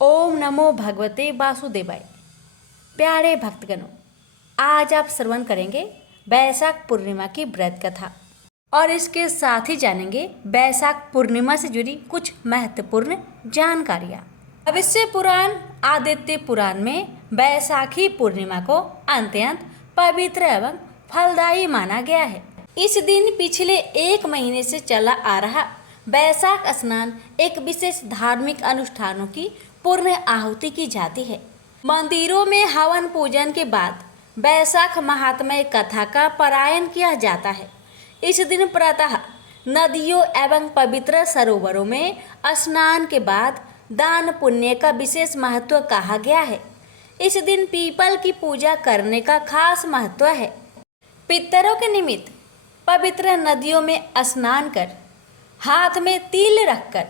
ओम नमो भगवते वासुदेवाय। प्यारे भक्तगणों, आज आप श्रवण करेंगे वैशाख पूर्णिमा की व्रत कथा और इसके साथ ही जानेंगे वैशाख पूर्णिमा से जुड़ी कुछ महत्वपूर्ण जानकारियाँ। भविष्य पुराण आदित्य पुराण में वैशाखी पूर्णिमा को अत्यंत पवित्र एवं फलदायी माना गया है। इस दिन पिछले एक महीने से चला आ रहा वैशाख स्नान एक विशेष धार्मिक अनुष्ठानों की पूर्ण आहुति की जाती है। मंदिरों में हवन पूजन के बाद वैशाख महात्म्य कथा का पारायण किया जाता है। इस दिन प्रातः नदियों एवं पवित्र सरोवरों में स्नान के बाद दान पुण्य का विशेष महत्व कहा गया है। इस दिन पीपल की पूजा करने का खास महत्व है। पितरों के निमित्त पवित्र नदियों में स्नान कर हाथ में तिल रखकर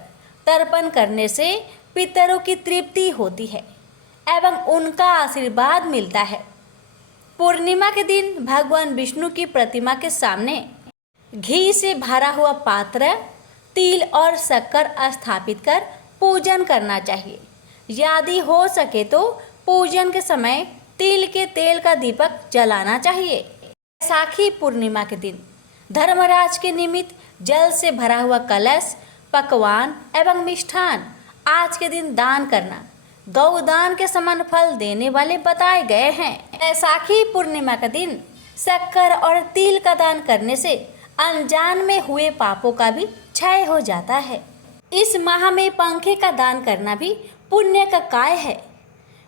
तर्पण करने से पितरों की तृप्ति होती है एवं उनका आशीर्वाद मिलता है। पूर्णिमा के दिन भगवान विष्णु की प्रतिमा के सामने घी से भरा हुआ पात्र, तिल और शक्कर स्थापित कर पूजन करना चाहिए। यदि हो सके तो पूजन के समय तिल के तेल का दीपक जलाना चाहिए। वैशाखी पूर्णिमा के दिन धर्मराज के निमित्त जल से भरा हुआ कलश, पकवान एवं मिष्ठान आज के दिन दान करना गौदान के समान फल देने वाले बताए गए हैं। वैशाखी पूर्णिमा का दिन शक्कर और तिल का दान करने से अनजान में हुए पापों का भी क्षय हो जाता है। इस माह में पंखे का दान करना भी पुण्य का कार्य है।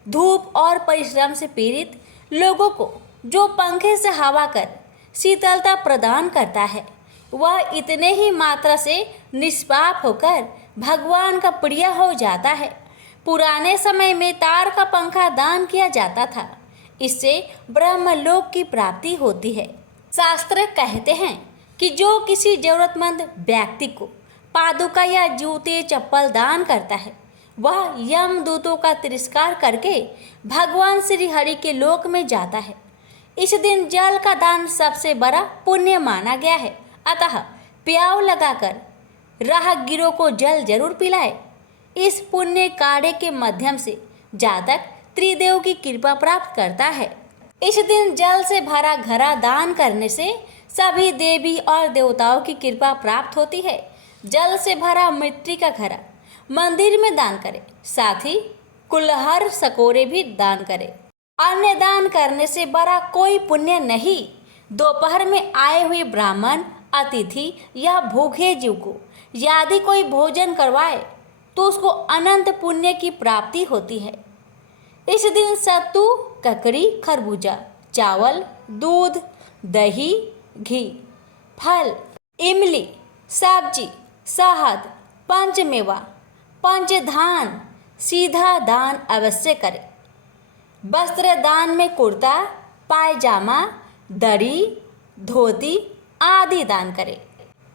धूप और परिश्रम से पीड़ित लोगों को जो पंखे से हवा कर शीतलता प्रदान करता है, वह इतने ही मात्रा से निष्पाप होकर भगवान का प्रिय हो जाता है। पुराने समय में तार का पंखा दान किया जाता था। इससे ब्रह्मलोक की प्राप्ति होती है। शास्त्र कहते हैं कि जो किसी जरूरतमंद व्यक्ति को पादुका या जूते चप्पल दान करता है, वह यमदूतों का तिरस्कार करके भगवान श्री हरि के लोक में जाता है। इस दिन जल का दान सबसे बड़ा पुण्य माना गया है। अतः प्याव लगाकर राहगीरों को जल जरूर पिलाए। इस पुण्य कार्य के माध्यम से जातक त्रिदेव की कृपा प्राप्त करता है। इस दिन जल से भरा घड़ा दान करने से सभी देवी और देवताओं की कृपा प्राप्त होती है। जल से भरा मिट्टी का घड़ा मंदिर में दान करें, साथ ही कुल्हार सकोरे भी दान करें। अन्य दान करने से बड़ा कोई पुण्य नहीं। दोपहर में आए हुए ब्राह्मण, अतिथि या भूखे जीव को यदि कोई भोजन करवाए तो उसको अनंत पुण्य की प्राप्ति होती है। इस दिन सत्तू, ककड़ी, खरबूजा, चावल, दूध, दही, घी, फल, इमली, सब्जी, शहद, पंचमेवा, पंचधान सीधा दान अवश्य करें। वस्त्र दान में कुर्ता, पायजामा, दरी, धोती आदि दान करें।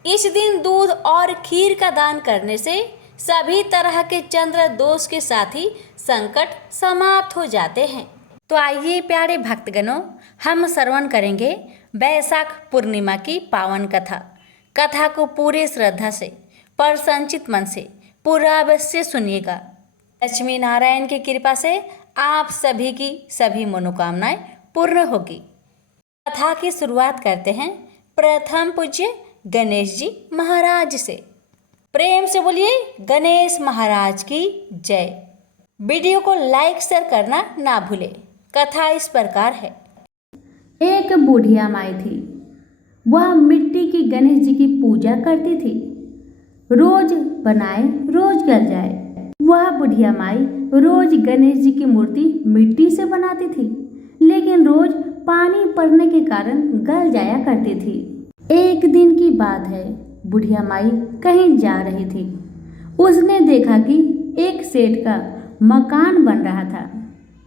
इस दिन दूध और खीर का दान करने से सभी तरह के चंद्र दोष के साथ ही संकट समाप्त हो जाते हैं। तो आइए प्यारे भक्तगणों, हम श्रवण करेंगे वैशाख पूर्णिमा की पावन कथा। कथा को पूरे श्रद्धा से प्रसन्नचित मन से पूरा अवश्य सुनिएगा। लक्ष्मी नारायण की कृपा से आप सभी की सभी मनोकामनाएं पूर्ण होगी। कथा की शुरुआत करते हैं प्रथम पूज्य गणेश जी महाराज से। प्रेम से बोलिए गणेश महाराज की जय। वीडियो को लाइक शेयर करना ना भूले। कथा इस प्रकार है। एक बुढ़िया माई थी। वह मिट्टी की गणेश जी की पूजा करती थी। रोज बनाए रोज गल जाए। वह बुढ़िया माई रोज गणेश जी की मूर्ति मिट्टी से बनाती थी, लेकिन रोज पानी पड़ने के कारण गल जाया करती थी। एक दिन की बात है, बुढ़िया माई कहीं जा रही थी। उसने देखा कि एक सेठ का मकान बन रहा था,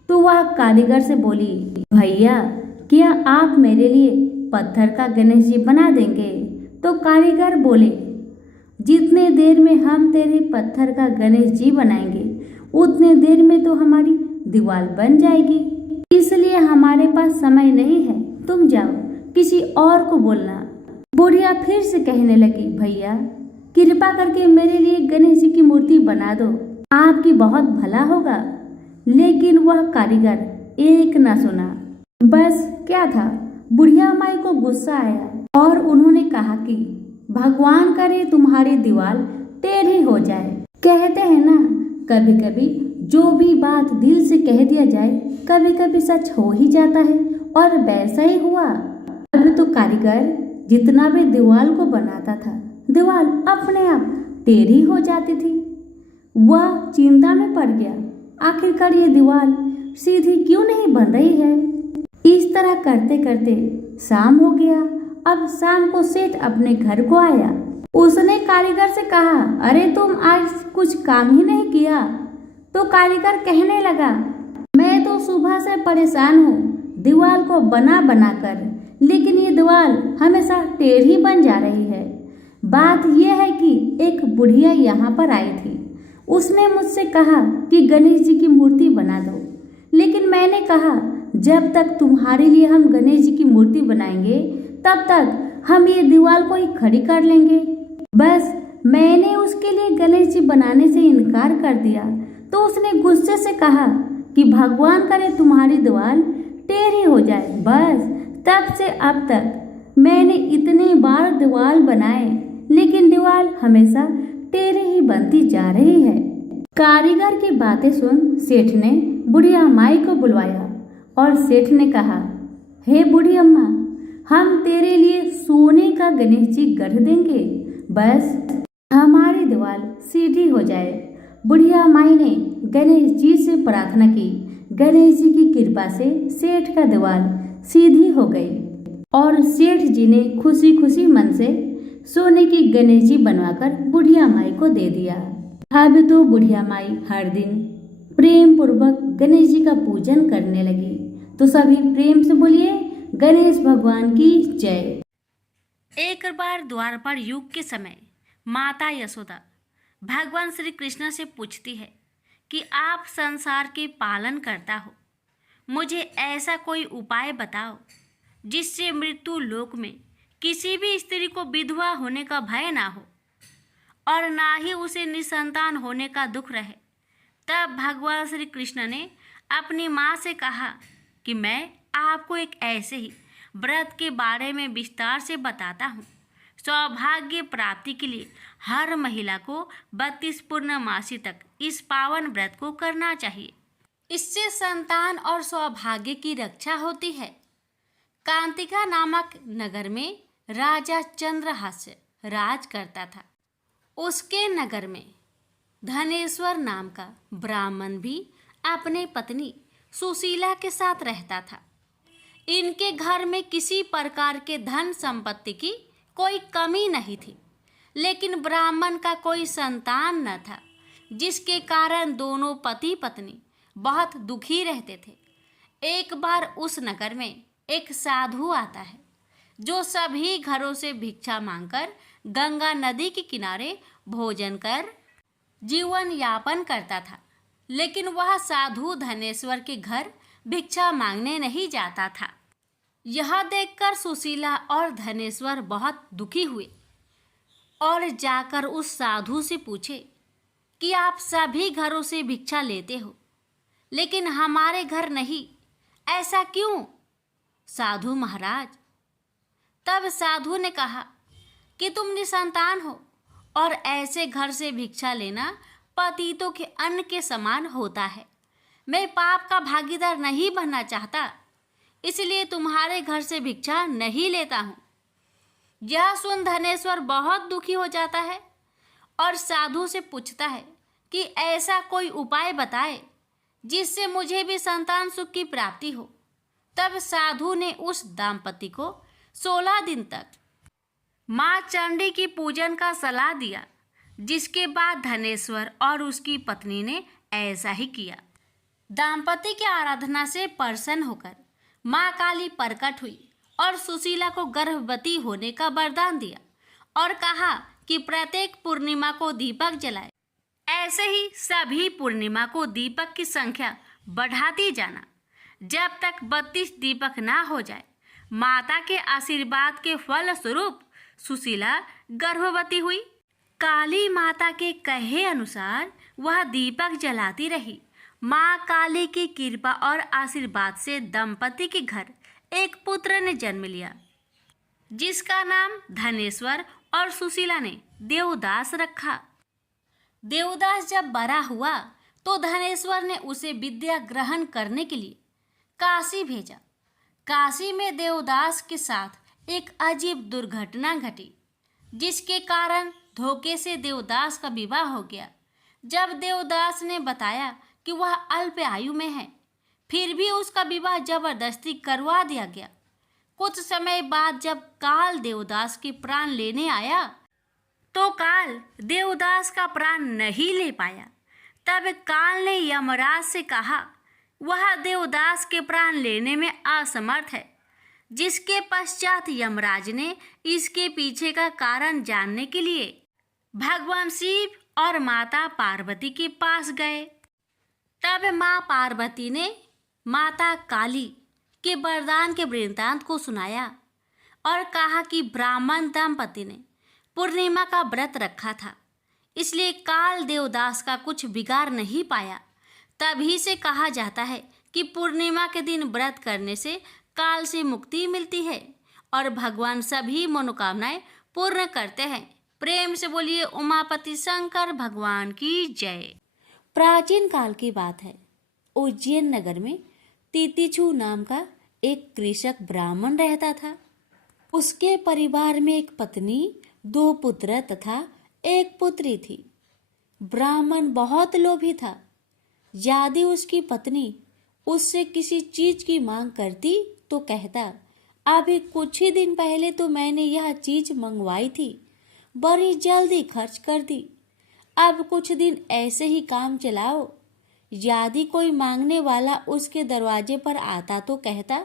तो वह कारीगर से बोली, भैया क्या आप मेरे लिए पत्थर का गणेश जी बना देंगे? तो कारीगर बोले, जितने देर में हम तेरे पत्थर का गणेश जी बनाएंगे उतने देर में तो हमारी दीवार बन जाएगी, इसलिए हमारे पास समय नहीं है, तुम जाओ किसी और को बोलना। बुढ़िया फिर से कहने लगी, भैया कृपा करके मेरे लिए गणेश जी की मूर्ति बना दो। आपकी बहुत भला होगा। लेकिन वह कारीगर एक न सुना। बस क्या था, बुढ़िया माई को गुस्सा आया और उन्होंने कहा कि भगवान करे तुम्हारी दीवार टेढ़ी हो जाए। कहते हैं ना, कभी कभी जो भी बात दिल से कह दिया जाए कभी कभी सच हो ही जाता है, और वैसा ही हुआ। अब तो कारीगर जितना भी दीवार को बनाता था, दीवार अपने आप टेढ़ी हो जाती थी। वह चिंता में पड़ गया, आखिरकार ये दीवार सीधी क्यों नहीं बन रही है। इस तरह करते करते शाम हो गया। अब शाम को सेठ अपने घर को आया। उसने कारीगर से कहा, अरे तुम आज कुछ काम ही नहीं किया। तो कारीगर कहने लगा, मैं तो सुबह से परेशान हूँ दीवार को बना बना कर, लेकिन ये दीवार हमेशा टेढ़ी बन जा रही है। बात यह है कि एक बुढ़िया यहाँ पर आई थी। उसने मुझसे कहा कि गणेश जी की मूर्ति बना दो, लेकिन मैंने कहा जब तक तुम्हारे लिए हम गणेश जी की मूर्ति बनाएंगे तब तक हम ये दीवार को ही खड़ी कर लेंगे। बस मैंने उसके लिए गणेश जी बनाने से इनकार कर दिया तो उसने गुस्से से कहा कि भगवान करे तुम्हारी दीवार टेढ़ी हो जाए। बस तब से अब तक मैंने इतने बार दीवार बनाए, लेकिन दीवार हमेशा टेढ़ी ही बनती जा रही है। कारीगर की बातें सुन सेठ ने बुढ़िया माई को बुलवाया और सेठ ने कहा, हे बूढ़ी अम्मा, हम तेरे लिए सोने का गणेश जी गढ़ देंगे, बस हमारी दीवार सीधी हो जाए। बुढ़िया माई ने गणेश जी से प्रार्थना की। गणेश जी की कृपा से सेठ का दीवार सीधी हो गई और सेठ जी ने खुशी खुशी मन से सोने की गणेश जी बनवाकर बुढ़िया माई को दे दिया। अब तो बुढ़िया माई हर दिन प्रेम पूर्वक गणेश जी का पूजन करने लगी। तो सभी प्रेम से बोलिए गणेश भगवान की जय। एक बार द्वारपाल युग के समय माता यशोदा भगवान श्री कृष्ण से पूछती है कि आप संसार के पालन करता हो, मुझे ऐसा कोई उपाय बताओ जिससे मृत्यु लोक में किसी भी स्त्री को विधवा होने का भय ना हो और ना ही उसे निसंतान होने का दुख रहे। तब भगवान श्री कृष्ण ने अपनी माँ से कहा कि मैं आपको एक ऐसे ही व्रत के बारे में विस्तार से बताता हूँ। सौभाग्य प्राप्ति के लिए हर महिला को 32 पूर्णमासी तक इस पावन व्रत को करना चाहिए। इससे संतान और सौभाग्य की रक्षा होती है। कांतिका नामक नगर में राजा चंद्रहास्य राज करता था। उसके नगर में धनेश्वर नाम का ब्राह्मण भी अपने पत्नी सुशीला के साथ रहता था। इनके घर में किसी प्रकार के धन संपत्ति की कोई कमी नहीं थी, लेकिन ब्राह्मण का कोई संतान न था, जिसके कारण दोनों पति पत्नी बहुत दुखी रहते थे। एक बार उस नगर में एक साधु आता है जो सभी घरों से भिक्षा मांगकर गंगा नदी के किनारे भोजन कर जीवन यापन करता था। लेकिन वह साधु धनेश्वर के घर भिक्षा मांगने नहीं जाता था। यह देखकर सुशीला और धनेश्वर बहुत दुखी हुए और जाकर उस साधु से पूछे कि आप सभी घरों से भिक्षा लेते हो, लेकिन हमारे घर नहीं, ऐसा क्यों साधु महाराज? तब साधु ने कहा कि तुम निसंतान हो और ऐसे घर से भिक्षा लेना पतितों के अन्न के समान होता है। मैं पाप का भागीदार नहीं बनना चाहता, इसलिए तुम्हारे घर से भिक्षा नहीं लेता हूँ। यह सुन धनेश्वर बहुत दुखी हो जाता है और साधु से पूछता है कि ऐसा कोई उपाय बताए जिससे मुझे भी संतान सुख की प्राप्ति हो। तब साधु ने उस दाम्पत्य को 16 दिन तक माँ चंडी की पूजन का सलाह दिया, जिसके बाद धनेश्वर और उसकी पत्नी ने ऐसा ही किया। दाम्पत्य की आराधना से प्रसन्न होकर माँ काली प्रकट हुई और सुशीला को गर्भवती होने का वरदान दिया और कहा कि प्रत्येक पूर्णिमा को दीपक जलाए। ऐसे ही सभी पूर्णिमा को दीपक की संख्या बढ़ाती जाना जब तक 32 दीपक ना हो जाए। माता के आशीर्वाद के फल स्वरूप सुशीला गर्भवती हुई। काली माता के कहे अनुसार वह दीपक जलाती रही। माँ काली की कृपा और आशीर्वाद से दंपति के घर एक पुत्र ने जन्म लिया, जिसका नाम धनेश्वर और सुशीला ने देवदास रखा। देवदास जब बड़ा हुआ तो धनेश्वर ने उसे विद्या ग्रहण करने के लिए काशी भेजा। काशी में देवदास के साथ एक अजीब दुर्घटना घटी, जिसके कारण धोखे से देवदास का विवाह हो गया। जब देवदास ने बताया कि वह अल्प आयु में है, फिर भी उसका विवाह जबरदस्ती करवा दिया गया। कुछ समय बाद जब काल देवदास के प्राण लेने आया तो काल देवदास का प्राण नहीं ले पाया। तब काल ने यमराज से कहा वह देवदास के प्राण लेने में असमर्थ है, जिसके पश्चात यमराज ने इसके पीछे का कारण जानने के लिए भगवान शिव और माता पार्वती के पास गए। तब माँ पार्वती ने माता काली के वरदान के वृत्तांत को सुनाया और कहा कि ब्राह्मण दंपति ने पूर्णिमा का व्रत रखा था, इसलिए काल देवदास का कुछ बिगाड़ नहीं पाया। तभी से कहा जाता है कि पूर्णिमा के दिन व्रत करने से काल से मुक्ति मिलती है और भगवान सभी मनोकामनाएं पूर्ण करते हैं। प्रेम से बोलिए उमापति शंकर भगवान की जय। प्राचीन काल की बात है। उज्जैन नगर में तितिछु नाम का एक कृषक ब्राह्मण रहता था। उसके परिवार में एक पत्नी, 2 पुत्र तथा एक पुत्री थी। ब्राह्मण बहुत लोभी था। यदि उसकी पत्नी उससे किसी चीज की मांग करती तो कहता, अभी कुछ ही दिन पहले तो मैंने यह चीज मंगवाई थी, बड़ी जल्दी खर्च कर दी, अब कुछ दिन ऐसे ही काम चलाओ। यदि कोई मांगने वाला उसके दरवाजे पर आता तो कहता,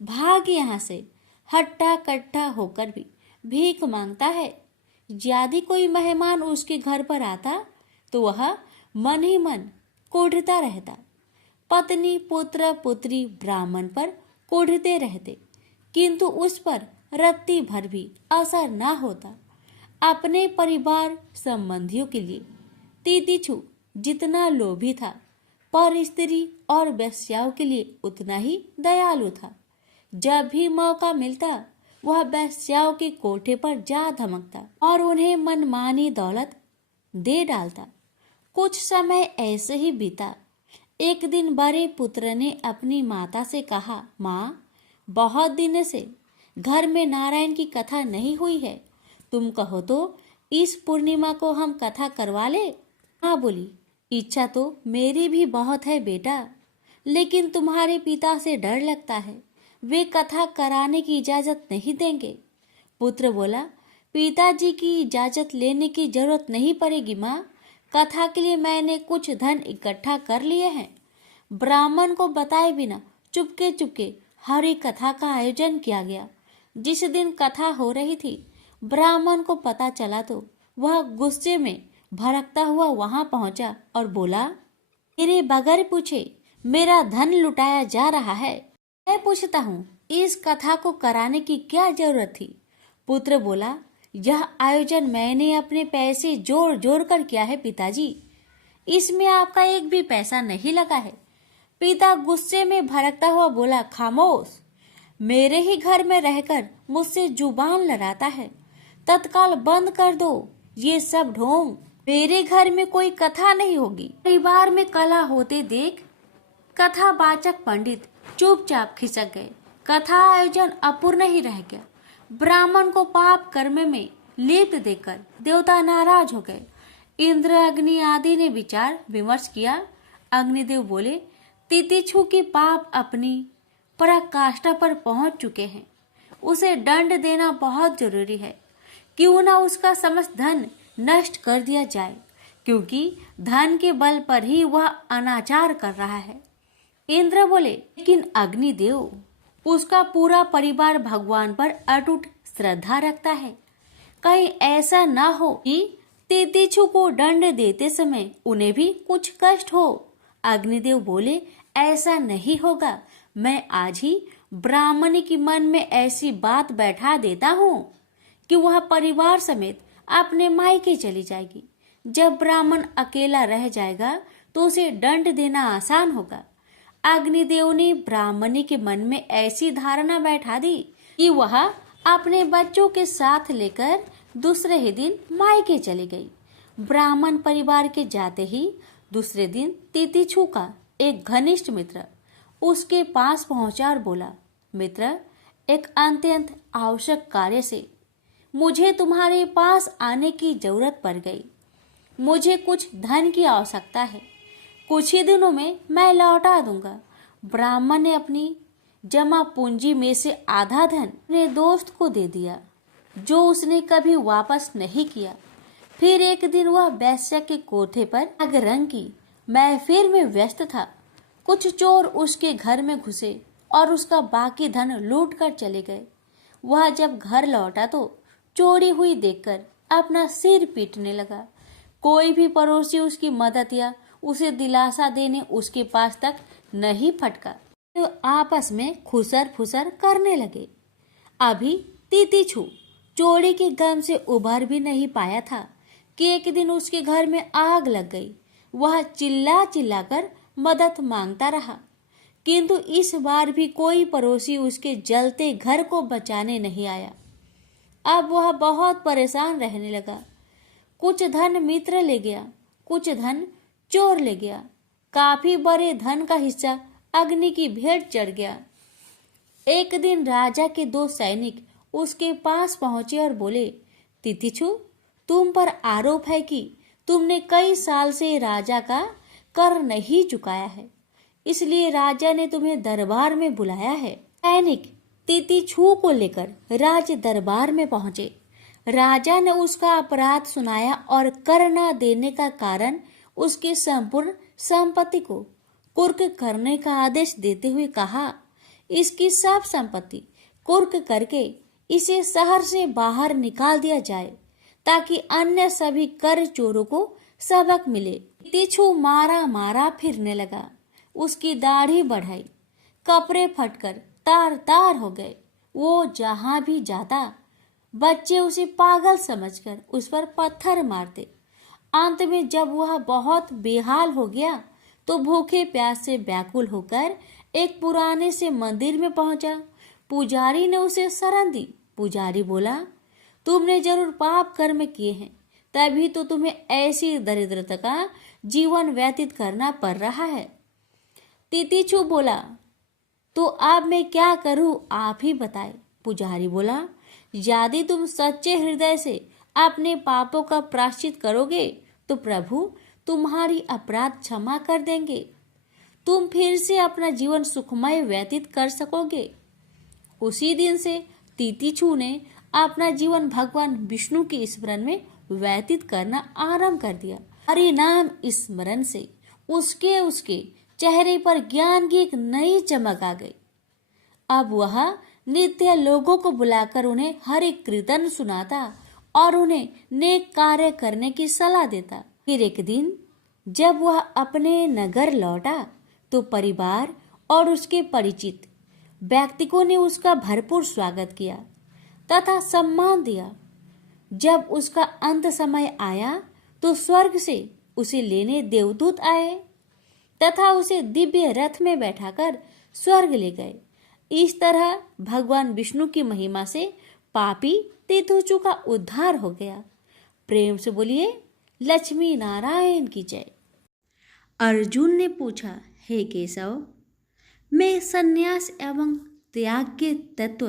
भाग यहाँ से, हट्टा कट्टा होकर भी भीख मांगता है। यदि कोई मेहमान उसके घर पर आता तो वह मन ही मन कोढ़ता रहता। पत्नी, पुत्र, पुत्री ब्राह्मण पर कोढ़ते रहते, किंतु उस पर रत्ती भर भी असर न होता। अपने परिवार संबंधियों के लिए तितिछु जितना लोभी था, पर स्त्री और वेश्याओं के लिए उतना ही दयालु था। जब भी मौका मिलता वह वेश्याओं के कोठे पर जा धमकता और उन्हें मनमानी दौलत दे डालता। कुछ समय ऐसे ही बीता। एक दिन बड़े पुत्र ने अपनी माता से कहा, माँ, बहुत दिन से घर में नारायण की कथा नहीं हुई है, तुम कहो तो इस पूर्णिमा को हम कथा करवा ले। माँ बोली, इच्छा तो मेरी भी बहुत है बेटा, लेकिन तुम्हारे पिता से डर लगता है, वे कथा कराने की इजाजत नहीं देंगे। पुत्र बोला, पिताजी की इजाजत लेने की जरूरत नहीं पड़ेगी माँ, कथा के लिए मैंने कुछ धन इकट्ठा कर लिए हैं। ब्राह्मण को बताए बिना चुपके चुपके हरि कथा का आयोजन किया गया। जिस दिन कथा हो रही थी, ब्राह्मण को पता चला तो वह गुस्से में भड़कता हुआ वहां पहुंचा और बोला, मेरे बगैर पूछे मेरा धन लुटाया जा रहा है। मैं पूछता हूँ, इस कथा को कराने की क्या जरूरत थी? पुत्र बोला, यह आयोजन मैंने अपने पैसे जोड़ जोड़ कर किया है पिताजी, इसमें आपका एक भी पैसा नहीं लगा है। पिता गुस्से में भड़कता हुआ बोला, खामोश, मेरे ही घर में रहकर मुझसे जुबान लड़ाता है, तत्काल बंद कर दो ये सब ढोंग। मेरे घर में कोई कथा नहीं होगी। परिवार में कलह होते देख कथावाचक पंडित चुपचाप खिसक गए। कथा आयोजन अपूर्ण ही रह गया। ब्राह्मण को पाप कर्म में लिप्त देखकर देवता नाराज हो गए। इंद्र, अग्नि आदि ने विचार विमर्श किया। अग्निदेव बोले, तितिछु के पाप अपनी पराकाष्ठा पर पहुंच चुके हैं, उसे दंड देना बहुत जरूरी है। क्यों न उसका समस्त धन नष्ट कर दिया जाए, क्योंकि धन के बल पर ही वह अनाचार कर रहा है। इंद्र बोले, लेकिन अग्निदेव, उसका पूरा परिवार भगवान पर अटूट श्रद्धा रखता है, कहीं ऐसा ना हो कि तितिछु को दंड देते समय उन्हें भी कुछ कष्ट हो। अग्निदेव बोले, ऐसा नहीं होगा, मैं आज ही ब्राह्मणी के मन में ऐसी बात बैठा देता हूँ कि वह परिवार समेत अपने मायके चली जाएगी। जब ब्राह्मण अकेला रह जाएगा तो उसे दंड देना आसान होगा। अग्निदेव ने ब्राह्मणी के मन में ऐसी धारणा बैठा दी कि वह अपने बच्चों के साथ लेकर दूसरे ही दिन मायके चली गई। ब्राह्मण परिवार के जाते ही दूसरे दिन तितिक्षु का एक घनिष्ठ मित्र उसके पास पहुंचा और बोला, मित्र, एक अत्यंत आवश्यक कार्य से मुझे तुम्हारे पास आने की जरूरत पड़ गई। मुझे कुछ धन की आवश्यकता है, कुछ ही दिनों में मैं लौटा दूंगा। ब्राह्मण ने अपनी जमा पूंजी में से आधा धन अपने दोस्त को दे दिया, जो उसने कभी वापस नहीं किया। फिर एक दिन वह वैश्य के कोठे पर अगरंग की महफिल में व्यस्त था। कुछ चोर उसके घर में घुसे और उसका बाकी धन लूट कर चले गए। वह जब घर लौटा तो चोरी हुई देखकर अपना सिर पीटने लगा। कोई भी पड़ोसी उसकी मदद या उसे दिलासा देने उसके पास तक नहीं फटका, तो आपस में खुसर फुसर करने लगे। अभी तितिक्षु चोरी के गम से उभर भी नहीं पाया था कि एक दिन उसके घर में आग लग गई। वह चिल्ला चिल्ला कर मदद मांगता रहा, किंतु इस बार भी कोई पड़ोसी उसके जलते घर को बचाने नहीं आया। अब वह बहुत परेशान रहने लगा। कुछ धन मित्र ले गया, कुछ धन चोर ले गया। काफी बड़े धन का हिस्सा अग्नि की भेंट चढ़ गया। एक दिन राजा के 2 सैनिक उसके पास पहुंचे और बोले, तितिक्षु, तुम पर आरोप है कि तुमने कई साल से राजा का कर नहीं चुकाया है, इसलिए राजा ने तुम्हें दरबार में बुलाया है। सैनिक तितिक्षु को लेकर राज दरबार में पहुंचे। राजा ने उसका अपराध सुनाया और कर न देने का कारण उसके संपूर्ण संपत्ति को कुर्क करने का आदेश देते हुए कहा, इसकी सब संपत्ति कुर्क करके इसे शहर से बाहर निकाल दिया जाए, ताकि अन्य सभी कर चोरों को सबक मिले। तितिक्षु मारा मारा फिरने लगा। उसकी दाढ़ी बढ़ाई, कपड़े फटकर तार तार हो गए। वो जहां भी जाता बच्चे उसे पागल समझकर उस पर पत्थर मारते। अंत में जब वह बहुत बेहाल हो गया तो भूखे प्यास से व्याकुल होकर एक पुराने से मंदिर में पहुंचा। पुजारी ने उसे शरण दी। पुजारी बोला, तुमने जरूर पाप कर्म किए हैं, तभी तो तुम्हें ऐसी दरिद्रता का जीवन व्यतीत करना पड़ रहा है। तितिक्षु बोला, तो अब मैं क्या करूं, आप ही बताए। पुजारी बोला, यदि तुम सच्चे हृदय से अपने पापों का प्रायश्चित करोगे तो प्रभु तुम्हारी अपराध क्षमा कर देंगे। तुम फिर से अपना जीवन सुखमय व्यतीत कर सकोगे। उसी दिन से तितिक्षु ने अपना जीवन भगवान विष्णु के स्मरण में व्यतीत करना आरंभ कर दिया। हरि नाम स्मरण से उसके चेहरे पर ज्ञान की एक नई चमक आ गई। अब वह नित्य लोगों को बुलाकर उन्हें हरि कीर्तन सुनाता और उन्हें नेक कार्य करने की सलाह देता। फिर एक दिन जब वह अपने नगर लौटा तो परिवार और उसके परिचित व्यक्तियों ने उसका भरपूर स्वागत किया तथा सम्मान दिया। जब उसका अंत समय आया तो स्वर्ग से उसे लेने देवदूत आए तथा उसे दिव्य रथ में बैठाकर स्वर्ग ले गए। इस तरह भगवान विष्णु की महिमा से पापी तितिक्षु का उद्धार हो गया। प्रेम से बोलिए लक्ष्मी नारायण की जय। अर्जुन ने पूछा, हे केशव, मैं संन्यास एवं त्याग के तत्व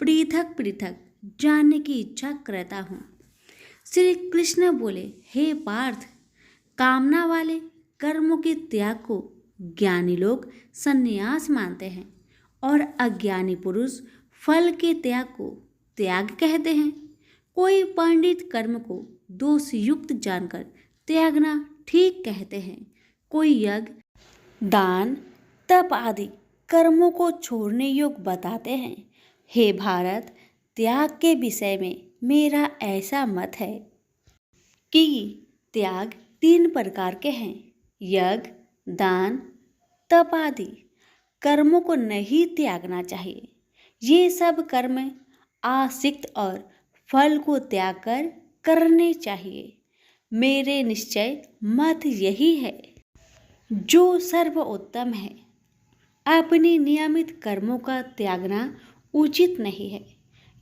पृथक पृथक जानने की इच्छा करता हूँ। श्री कृष्ण बोले, हे पार्थ, कामना वाले कर्मों के त्याग को ज्ञानी लोग संन्यास मानते हैं और अज्ञानी पुरुष फल के त्याग को त्याग कहते हैं। कोई पंडित कर्म को दोष युक्त जानकर त्यागना ठीक कहते हैं। कोई यज्ञ, दान, तप आदि कर्मों को छोड़ने योग्य बताते हैं। हे भारत, त्याग के विषय में मेरा ऐसा मत है कि त्याग 3 प्रकार के हैं। यज्ञ, दान, तप आदि कर्मों को नहीं त्यागना चाहिए। ये सब कर्म आसक्त और फल को त्याग कर करने चाहिए। मेरे निश्चय मत यही है जो सर्वोत्तम है। अपनी नियमित कर्मों का त्यागना उचित नहीं है।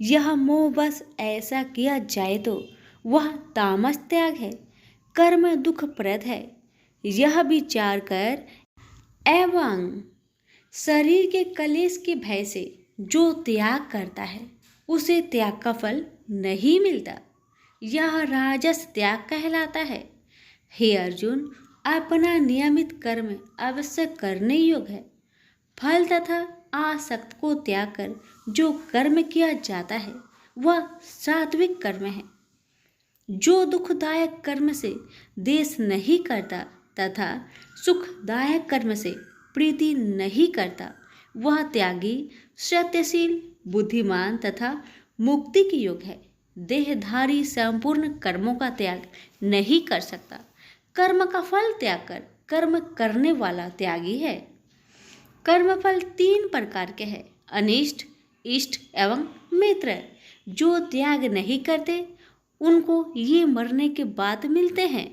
यह मोह बस ऐसा किया जाए तो वह तामस त्याग है, कर्म दुखप्रद है। यह विचार कर एवं शरीर के कलेश के भय से जो त्याग करता है उसे त्याग का फल नहीं मिलता। यह राजस त्याग कहलाता है। हे अर्जुन, अपना नियमित कर्म अवश्य करने योग्य है। फल तथा आसक्त को त्याग कर जो कर्म किया जाता है वह सात्विक कर्म है। जो दुखदायक कर्म से देश नहीं करता तथा सुखदायक कर्म से प्रीति नहीं करता वह त्यागी, सत्यशील, बुद्धिमान तथा मुक्ति की योग है। देहधारी संपूर्ण कर्मों का त्याग नहीं कर सकता। कर्म का फल त्याग कर कर्म करने वाला त्यागी है। कर्मफल 3 प्रकार के हैं, अनिष्ट, इष्ट एवं मित्र। जो त्याग नहीं करते उनको ये मरने के बाद मिलते हैं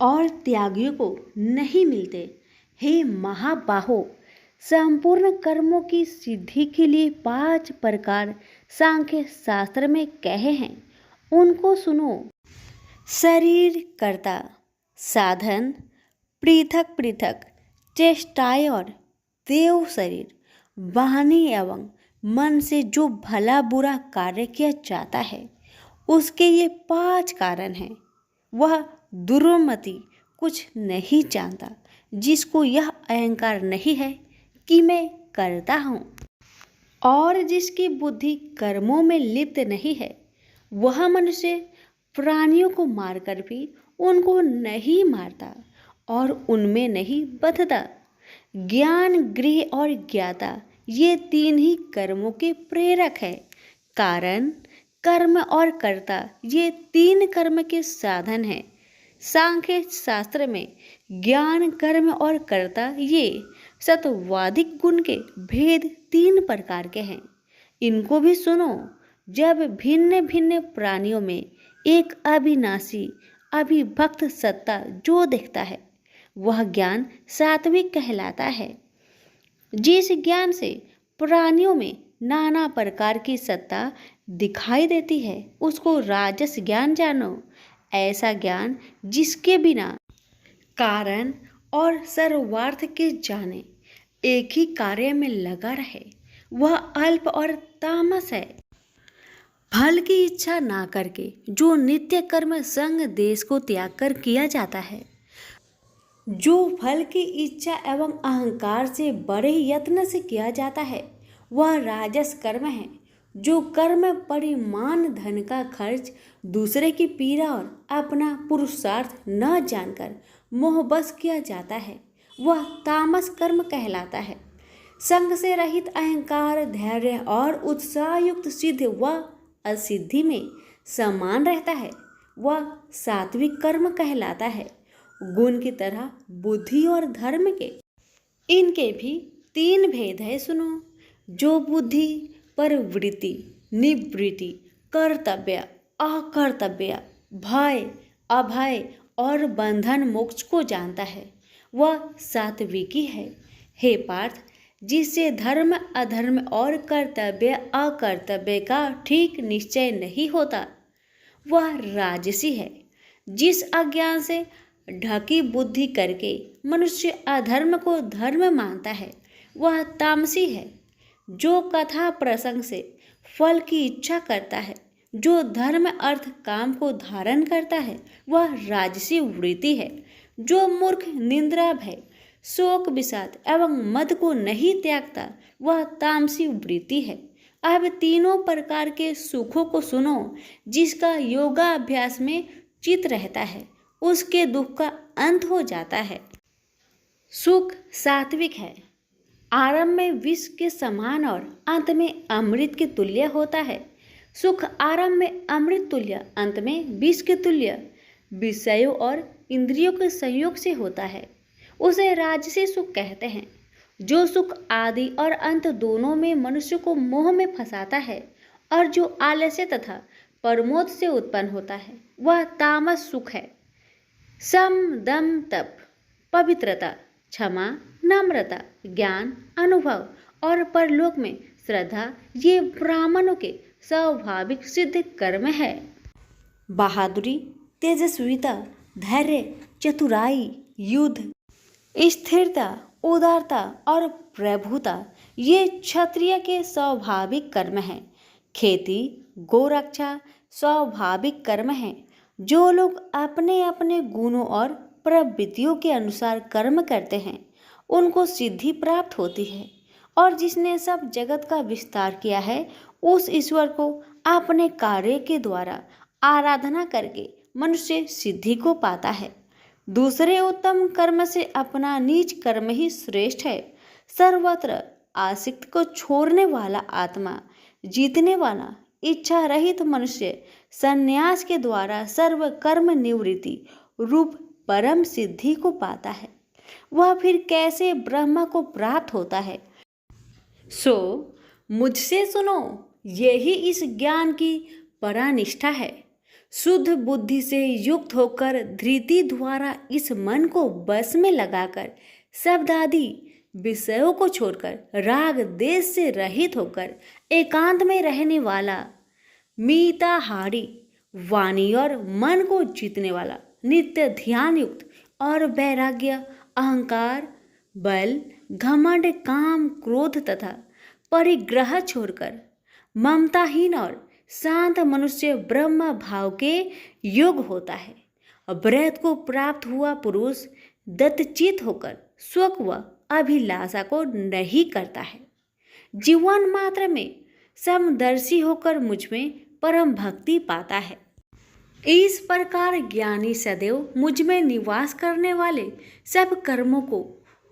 और त्यागियों को नहीं मिलते। हे महाबाहो, संपूर्ण कर्मों की सिद्धि के लिए 5 प्रकार सांख्य शास्त्र में कहे हैं, उनको सुनो। शरीर कर्ता, साधन, पृथक पृथक चेष्टाएं और देव शरीर, वाणी एवं मन से जो भला बुरा कार्य किया जाता है उसके ये 5 कारण हैं। वह दुर्मति कुछ नहीं जानता जिसको यह अहंकार नहीं है कि मैं करता हूँ, और जिसकी बुद्धि कर्मों में लिप्त नहीं है। वह मनुष्य प्राणियों को मारकर भी उनको नहीं मारता और उनमें नहीं बंधता। ज्ञान, गृह और ज्ञाता ये 3 ही कर्मों के प्रेरक है। कारण, कर्म और कर्ता ये 3 कर्म के साधन हैं। सांख्य शास्त्र में ज्ञान, कर्म और कर्ता ये सत्वाधिक गुण के भेद 3 प्रकार के हैं। इनको भी सुनो। जब भिन्न भिन्न प्राणियों में एक अविनाशी अविभक्त सत्ता जो दिखता है वह ज्ञान सात्विक कहलाता है। जिस ज्ञान से प्राणियों में नाना प्रकार की सत्ता दिखाई देती है उसको राजस ज्ञान जानो। ऐसा ज्ञान जिसके बिना कारण और सर्वार्थ के जाने एक ही कार्य में लगा रहे वह अल्प और तामस है। फल की इच्छा ना करके जो नित्य कर्म संग देश को त्याग कर किया जाता है, जो फल की इच्छा एवं अहंकार से बड़े यत्न से किया जाता है वह राजस कर्म है। जो कर्म परिमाण धन का खर्च दूसरे की पीड़ा और अपना पुरुषार्थ न जानकर मोहबस किया जाता है वह तामस कर्म कहलाता है। संग से रहित अहंकार, धैर्य और उत्साह युक्त सिद्ध व असिद्धि में समान रहता है वह सात्विक कर्म कहलाता है। गुण की तरह बुद्धि और धर्म के इनके भी 3 भेद है, सुनो। जो बुद्धि पर वृत्ति, निवृत्ति, कर्तव्य, अकर्तव्य, भय, अभय और बंधन मोक्ष को जानता है वह सात्विकी है। हे पार्थ, जिससे धर्म अधर्म और कर्तव्य अकर्तव्य का ठीक निश्चय नहीं होता वह राजसी है। जिस अज्ञान से ढकी बुद्धि करके मनुष्य अधर्म को धर्म मानता है वह तामसी है। जो कथा प्रसंग से फल की इच्छा करता है, जो धर्म अर्थ काम को धारण करता है वह राजसी वृत्ति है। जो मूर्ख, निंद्रा, भय, शोक, विषाद एवं मद को नहीं त्यागता वह तामसी वृत्ति है। अब 3 प्रकार के सुखों को सुनो। जिसका योगाभ्यास में चित रहता है उसके दुख का अंत हो जाता है। सुख सात्विक है, आरंभ में विष के समान और अंत में अमृत के तुल्य होता है। सुख आरंभ में अमृत तुल्य, अंत में विष के तुल्य विषयों और इंद्रियों के संयोग से होता है, उसे राजसी सुख कहते हैं। जो सुख आदि और अंत दोनों में मनुष्य को मोह में फंसाता है और जो आलस्य तथा प्रमोद से उत्पन्न होता है, वह तामस सुख है। सम, दम, तप, पवित्रता, क्षमा, नम्रता, ज्ञान, अनुभव और परलोक में श्रद्धा, ये ब्राह्मणों के स्वाभाविक सिद्ध कर्म है। बहादुरी, तेजस्विता, धैर्य, चतुराई, युद्ध, स्थिरता, उदारता और प्रभुता, ये क्षत्रिय के स्वाभाविक कर्म हैं। खेती, गोरक्षा स्वाभाविक कर्म हैं। जो लोग अपने अपने गुणों और प्रवृत्तियों के अनुसार कर्म करते हैं उनको सिद्धि प्राप्त होती है, और जिसने सब जगत का विस्तार किया है उस ईश्वर को अपने कार्य के द्वारा आराधना करके मनुष्य सिद्धि को पाता है। दूसरे उत्तम कर्म से अपना नीच कर्म ही श्रेष्ठ है। सर्वत्र आसक्त को छोड़ने वाला आत्मा जीतने वाला इच्छा रहित मनुष्य संन्यास के द्वारा सर्व कर्म निवृत्ति रूप परम सिद्धि को पाता है। वह फिर कैसे ब्रह्म को प्राप्त होता है? सो मुझसे सुनो, यही इस ज्ञान की परानिष्ठा है। शुद्ध बुद्धि से युक्त होकर धृति द्वारा इस मन को बस में लगाकर शब्द आदि विषयों को छोड़कर राग देश से रहित होकर एकांत में रहने वाला, मीताहारी, वाणी और मन को जीतने वाला, नित्य ध्यान युक्त और वैराग्य, अहंकार, बल, घमंड, काम, क्रोध तथा परिग्रह छोड़कर ममताहीन और शांत मनुष्य ब्रह्म भाव के योग होता है। ब्रह्म को प्राप्त हुआ पुरुष दत्तचित होकर सुख व अभिलाषा को नहीं करता है। जीवन मात्र में समदर्शी होकर मुझ में परम भक्ति पाता है। इस प्रकार ज्ञानी सदैव मुझ में निवास करने वाले सब कर्मों को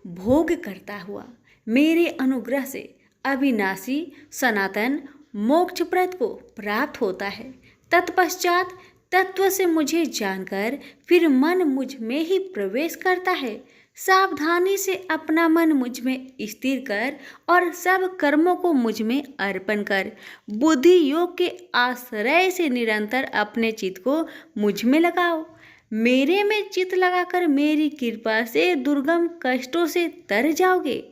भोग करता हुआ मेरे अनुग्रह से अविनाशी सनातन मोक्षप्रद को प्राप्त होता है। तत्पश्चात तत्व से मुझे जानकर फिर मन मुझ में ही प्रवेश करता है। सावधानी से अपना मन मुझ में स्थिर कर और सब कर्मों को मुझ में अर्पण कर बुद्धि योग के आश्रय से निरंतर अपने चित्त को मुझ में लगाओ। मेरे में चित्त लगाकर मेरी कृपा से दुर्गम कष्टों से तर जाओगे।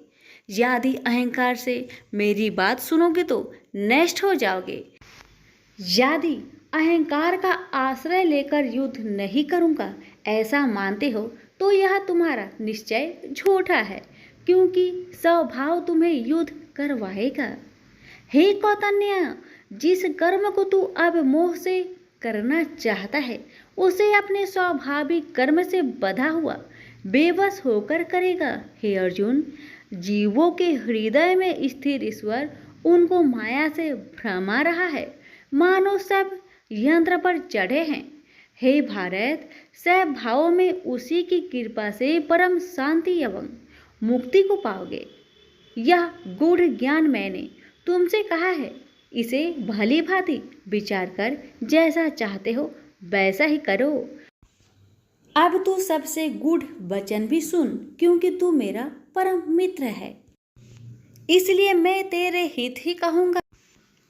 यदि अहंकार से मेरी बात सुनोगे तो नष्ट हो जाओगे। यदि अहंकार का आश्रय लेकर युद्ध नहीं करूँगा ऐसा मानते हो तो यह तुम्हारा निश्चय झूठा है, क्योंकि स्वभाव तुम्हें युद्ध करवाएगा। हे कौतन्य, जिस कर्म को तू अब मोह से करना चाहता है उसे अपने स्वाभाविक कर्म से बंधा हुआ बेबस होकर करेगा। हे अर्जुन, जीवों के हृदय में स्थिर ईश्वर उनको माया से भ्रमा रहा है, मानो सब यंत्र पर चढ़े हैं। हे भारत, सब भावों में उसी की कृपा से परम शांति एवं मुक्ति को पाओगे। यह गूढ़ ज्ञान मैंने तुमसे कहा है, इसे भली भांति विचार कर जैसा चाहते हो वैसा ही करो। अब तू सबसे गूढ़ वचन भी सुन, क्योंकि तू मेरा परम मित्र है, इसलिए मैं तेरे हित ही कहूँगा।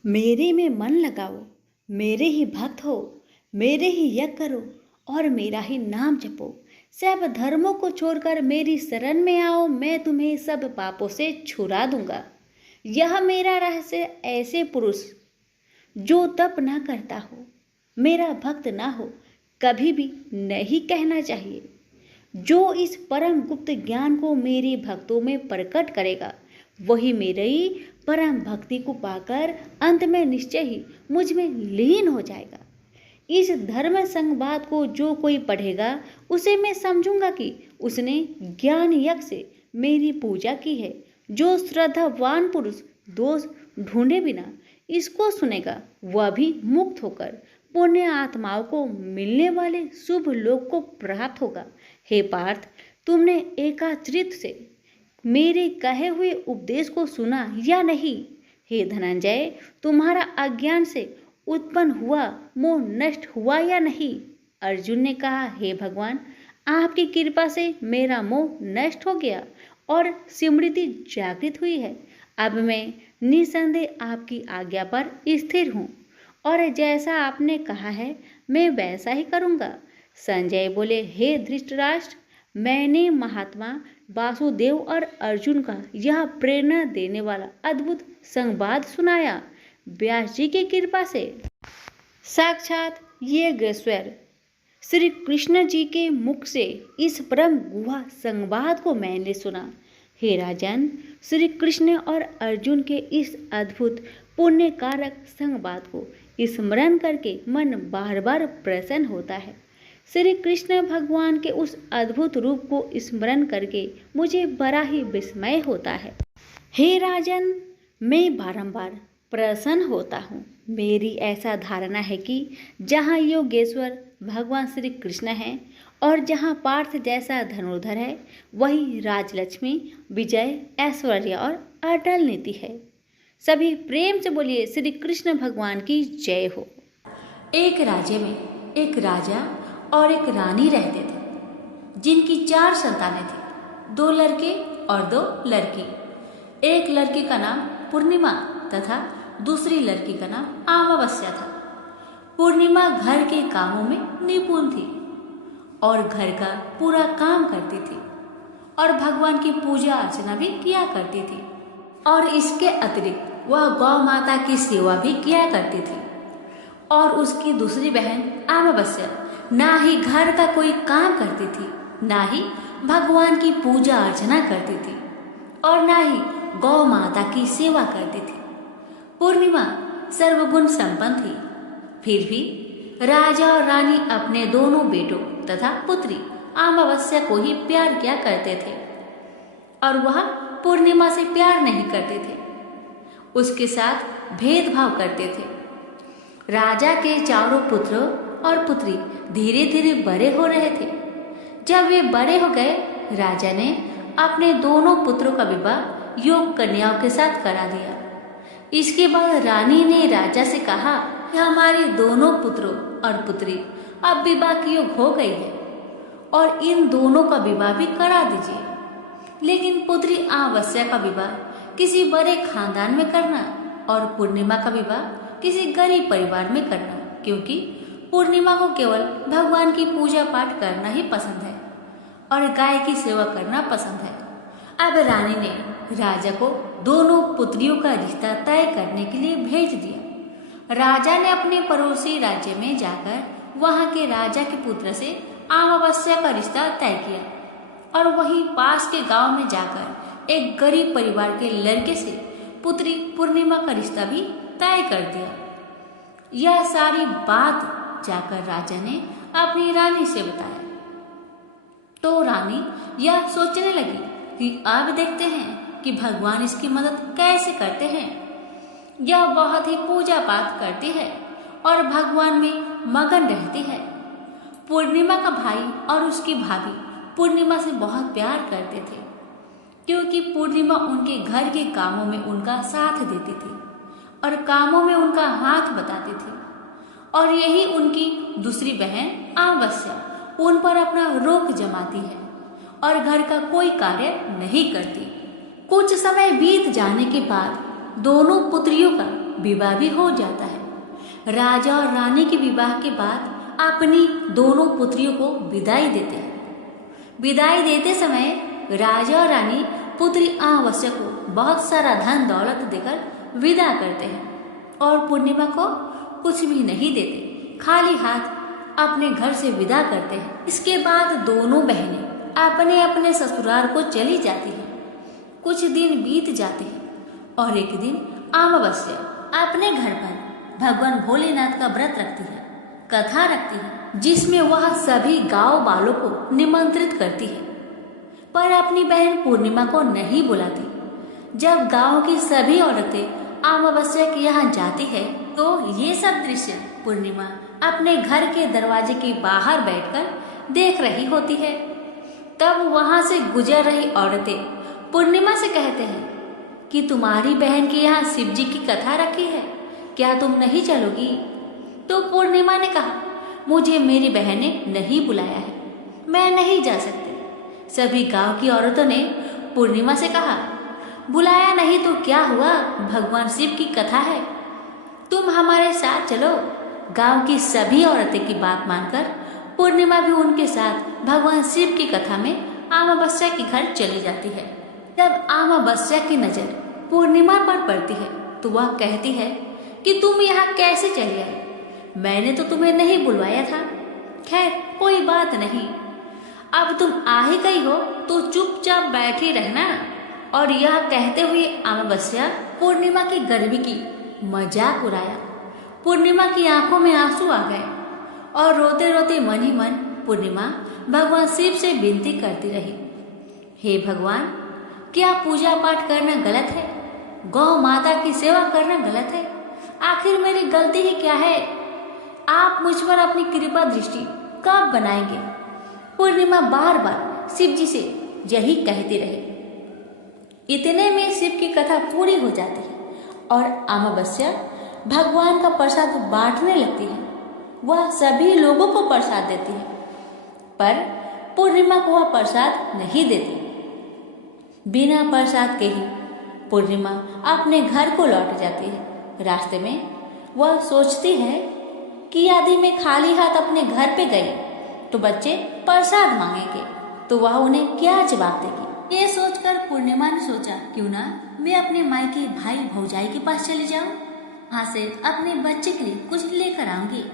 मेरे में मन लगाओ, मेरे ही भक्त हो, मेरे ही यज्ञ करो और मेरा ही नाम जपो। सब धर्मों को छोड़कर मेरी शरण में आओ, मैं तुम्हें सब पापों से छुड़ा दूंगा। यह मेरा रहस्य ऐसे पुरुष जो तप ना करता हो, मेरा भक्त ना हो, कभी भी नहीं कहना चाहिए। जो इस परम गुप्त ज्ञान को मेरे भक्तों में प्रकट करेगा वही मेरी परम भक्ति को पाकर अंत में निश्चय ही मुझ में लीन हो जाएगा। इस धर्म संवाद को जो कोई पढ़ेगा उसे मैं समझूंगा कि उसने ज्ञान यज्ञ से मेरी पूजा की है। जो श्रद्धावान पुरुष दोष ढूंढे बिना इसको सुनेगा वह भी मुक्त होकर पुण्य आत्माओं को मिलने वाले शुभ लोक को प्राप्त होगा। हे पार्थ, तुमने एकाग्रचित्त से मेरे कहे हुए उपदेश को सुना या नहीं? हे धनंजय, तुम्हारा अज्ञान से उत्पन्न हुआ मोह नष्ट हुआ या नहीं? अर्जुन ने कहा, हे भगवान, आपकी कृपा से मेरा मोह नष्ट हो गया और स्मृति जागृत हुई है। अब मैं निसंदेह आपकी आज्ञा पर स्थिर हूँ और जैसा आपने कहा है मैं वैसा ही करूँगा। संजय बोले, हे धृतराष्ट्र, मैंने महात्मा वासुदेव और अर्जुन का यह प्रेरणा देने वाला अद्भुत संवाद सुनाया व्यास जी की कृपा से। साक्षात योगेश्वर श्री कृष्ण जी के मुख से इस परम गुहा संवाद को मैंने सुना। हे राजन, श्री कृष्ण और अर्जुन के इस अद्भुत पुण्य कारक संवाद को स्मरण करके मन बार बार प्रसन्न होता है। श्री कृष्ण भगवान के उस अद्भुत रूप को स्मरण करके मुझे बड़ा ही विस्मय होता है। हे राजन, मैं बारंबार प्रसन्न होता हूँ। मेरी ऐसा धारणा है कि जहाँ योगेश्वर भगवान श्री कृष्ण हैं और जहाँ पार्थ जैसा धनुर्धर है, वही राजलक्ष्मी, विजय, ऐश्वर्य और अटल नीति है। सभी प्रेम से बोलिए श्री कृष्ण भगवान की जय हो। एक राज्य में एक राजा और एक रानी रहते थे, जिनकी 4 संतानें थीं, 2 लड़के और 2 लड़की। एक लड़की का नाम पूर्णिमा तथा दूसरी लड़की का नाम अमावस्या था। पूर्णिमा घर के कामों में निपुण थी और घर का पूरा काम करती थी और भगवान की पूजा अर्चना भी किया करती थी, और इसके अतिरिक्त वह गौ माता की सेवा भी किया करती थी। और उसकी दूसरी बहन अमावस्या ना ही घर का कोई काम करती थी, ना ही भगवान की पूजा अर्चना करती थी और ना ही गौ माता की सेवा करती थी। पूर्णिमा सर्वगुण संपन्न थी, फिर भी राजा और रानी अपने दोनों बेटों तथा पुत्री अमावस्या को ही प्यार किया करते थे और वह पूर्णिमा से प्यार नहीं करते थे, उसके साथ भेदभाव करते थे। राजा के चारों पुत्र और पुत्री धीरे धीरे बड़े हो रहे थे। जब वे बड़े हो गए, राजा ने अपने दोनों पुत्रों का विवाह योग कन्याओं के साथ करा दिया। इसके बाद रानी ने राजा से कहा कि हमारे दोनों पुत्रों और पुत्री अब विवाह की योग हो गई है और इन दोनों का विवाह भी करा दीजिए, लेकिन पुत्री अमावस्या का विवाह किसी बड़े खानदान में करना और पूर्णिमा का विवाह किसी गरीब परिवार में करना, क्योंकि पूर्णिमा को केवल भगवान की पूजा पाठ करना ही पसंद है और गाय की सेवा करना पसंद है। अब रानी ने राजा को दोनों पुत्रियों का रिश्ता तय करने के लिए भेज दिया। राजा ने अपने पड़ोसी राज्य में जाकर वहां के राजा के पुत्र से अमावस्या का रिश्ता तय किया और वहीं पास के गांव में जाकर एक गरीब परिवार के लड़के से पुत्री पूर्णिमा का रिश्ता भी तय कर दिया। यह सारी बात जाकर राजा ने अपनी रानी से बताया तो रानी यह सोचने लगी कि अब देखते हैं कि भगवान इसकी मदद कैसे करते हैं। यह बहुत ही पूजा पाठ करती है और भगवान में मगन रहती है। पूर्णिमा का भाई और उसकी भाभी पूर्णिमा से बहुत प्यार करते थे, क्योंकि पूर्णिमा उनके घर के कामों में उनका साथ देती थी और कामों में उनका हाथ बताती थी। और यही उनकी दूसरी बहन अमावस्या उन पर अपना रोक जमाती है और घर का कोई कार्य नहीं करती। कुछ समय बीत जाने के बाद दोनों पुत्रियों का विवाह भी हो जाता है। राजा और रानी के विवाह के बाद अपनी दोनों पुत्रियों को विदाई देते हैं। विदाई देते समय राजा और रानी पुत्री अमावस्या को बहुत सारा धन दौलत देकर विदा करते हैं और पूर्णिमा को कुछ भी नहीं देते, खाली हाथ अपने घर से विदा करते हैं। इसके बाद दोनों बहनें अपने अपने ससुराल को चली जाती हैं। कुछ दिन बीत जाते हैं और एक दिन अमावस्या अपने घर पर भगवान भोलेनाथ का व्रत रखती है, कथा रखती है, जिसमें वह सभी गांव वालों को निमंत्रित करती है, पर अपनी बहन पूर्णिमा को नहीं बुलाती। जब गांव की सभी औरतें अमावस्या के यहाँ जाती है तो ये सब दृश्य पूर्णिमा अपने घर के दरवाजे के बाहर बैठकर देख रही होती है। तब वहां से गुजर रही औरतें पूर्णिमा से कहते हैं कि तुम्हारी बहन के यहाँ शिव जी की कथा रखी है, क्या तुम नहीं चलोगी? तो पूर्णिमा ने कहा, मुझे मेरी बहन ने नहीं बुलाया है, मैं नहीं जा सकती। सभी गांव की औरतों ने पूर्णिमा से कहा, बुलाया नहीं तो क्या हुआ, भगवान शिव की कथा है। तुम हमारे साथ चलो। गांव की सभी औरतें की बात मानकर पूर्णिमा भी उनके साथ भगवान शिव की कथा में अमावस्या के घर चली जाती है। जब अमावस्या की नजर पूर्णिमा पर पड़ती है तो वह कहती है कि तुम यहाँ कैसे चली आई? मैंने तो तुम्हें नहीं बुलवाया था। खैर कोई बात नहीं, अब तुम आ ही गई हो तो चुपचाप बैठी रहना। और यह कहते हुए अमावस्या पूर्णिमा की गर्मी की मजाक उड़ाया। पूर्णिमा की आंखों में आंसू आ गए और रोते रोते मन ही मन पूर्णिमा भगवान शिव से विनती करती रही, हे भगवान, क्या पूजा पाठ करना गलत है? गौ माता की सेवा करना गलत है? आखिर मेरी गलती ही क्या है? आप मुझ पर अपनी कृपा दृष्टि कब बनाएंगे? पूर्णिमा बार बार शिव जी से यही कहती रही। इतने में शिव की कथा पूरी हो जाती है और अमावस्या भगवान का प्रसाद बांटने लगती है। वह सभी लोगों को प्रसाद देती है, पर पूर्णिमा को वह प्रसाद नहीं देती। बिना प्रसाद के ही पूर्णिमा अपने घर को लौट जाती है। रास्ते में वह सोचती है कि यदि मैं खाली हाथ अपने घर पे गई तो बच्चे प्रसाद मांगेंगे, तो वह उन्हें क्या जवाब देगी? ये सोचकर पूर्णिमा ने सोचा, क्यों ना मैं अपने मायके भाई भौजाई के पास चली जाऊं, वहां से अपने बच्चे के लिए कुछ लेकर आऊंगी।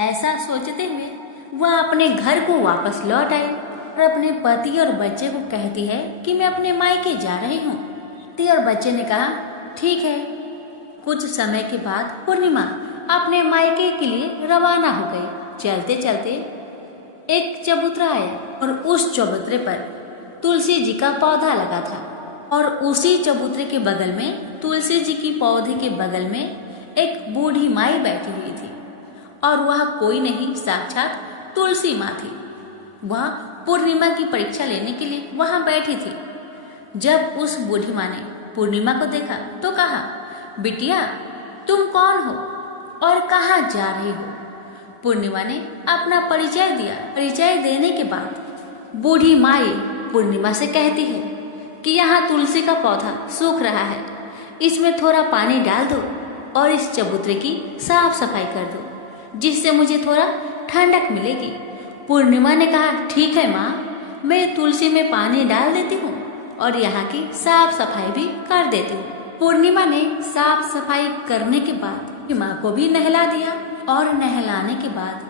ऐसा सोचते हुए वह अपने घर को वापस लौट आई और अपने पति और बच्चे को कहती है कि मैं अपने मायके जा रही हूँ। पति और बच्चे ने कहा, ठीक है। कुछ समय के बाद पूर्णिमा अपने मायके के लिए रवाना हो गई। चलते चलते एक चबूतरा आया और उस चबूतरे पर तुलसी जी का पौधा लगा था और उसी चबूतरे के बगल में, तुलसी जी की पौधे के बगल में एक बूढ़ी माई बैठी हुई थी और वह कोई नहीं, साक्षात तुलसी माँ थी। वह पूर्णिमा की परीक्षा लेने के लिए वहां बैठी थी। जब उस बूढ़ी माँ ने पूर्णिमा को देखा तो कहा, बिटिया तुम कौन हो और कहाँ जा रही हो? पूर्णिमा ने अपना परिचय दिया। परिचय देने के बाद बूढ़ी माई पूर्णिमा से कहती है कि यहाँ तुलसी का पौधा सूख रहा है, इसमें थोड़ा पानी डाल दो और इस चबूतरे की साफ सफाई कर दो, जिससे मुझे थोड़ा ठंडक मिलेगी। पूर्णिमा ने कहा, ठीक है माँ, मैं तुलसी में पानी डाल देती हूँ और यहाँ की साफ सफाई भी कर देती हूँ। पूर्णिमा ने साफ सफाई करने के बाद माँ को भी नहला दिया और नहलाने के बाद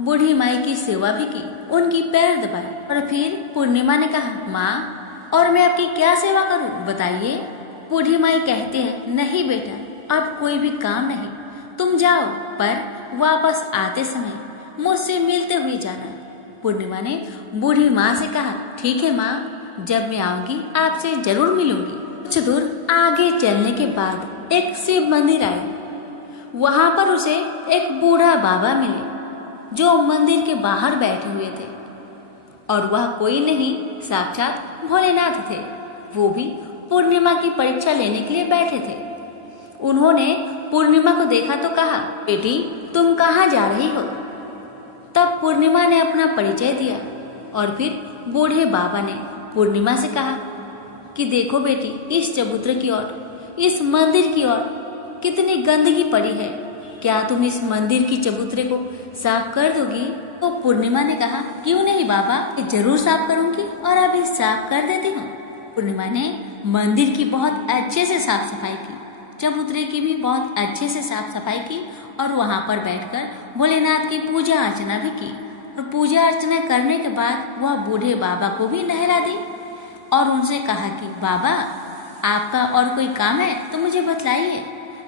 बूढ़ी माई की सेवा भी की, उनकी पैर दबाए और फिर पूर्णिमा ने कहा, माँ और मैं आपकी क्या सेवा करूँ, बताइए। बूढ़ी माई कहती है, नहीं बेटा, अब कोई भी काम नहीं, तुम जाओ, पर वापस आते समय मुझसे मिलते हुए जाना। पूर्णिमा ने बूढ़ी माँ से कहा, ठीक है माँ, जब मैं आऊंगी आपसे जरूर मिलूंगी। कुछ दूर आगे चलने के बाद एक शिव मंदिर आया। वहां पर उसे एक बूढ़ा बाबा मिले जो मंदिर के बाहर बैठे हुए थे और वह कोई नहीं, साक्षात भोलेनाथ थे। वो भी पूर्णिमा की परीक्षा लेने के लिए बैठे थे। उन्होंने पूर्णिमा को देखा तो कहा, बेटी तुम कहाँ जा रही हो? तब पूर्णिमा ने अपना परिचय दिया और फिर बूढ़े बाबा ने पूर्णिमा से कहा कि देखो बेटी, इस चबूतरे की ओर, इस मंदिर की ओर कितनी गंदगी पड़ी है, क्या तुम इस मंदिर की चबूतरे को साफ कर दोगी? तो पूर्णिमा ने कहा, क्यों नहीं बाबा, जरूर साफ करूंगी और अभी साफ कर देती हूँ। पूर्णिमा ने मंदिर की बहुत अच्छे से साफ सफाई की, चबूतरे की भी बहुत अच्छे से साफ सफाई की और वहां पर बैठकर भोलेनाथ की पूजा अर्चना भी की। और पूजा अर्चना करने के बाद वह बूढ़े बाबा को भी नहला दी और उनसे कहा कि बाबा आपका और कोई काम है तो मुझे बतलाइए।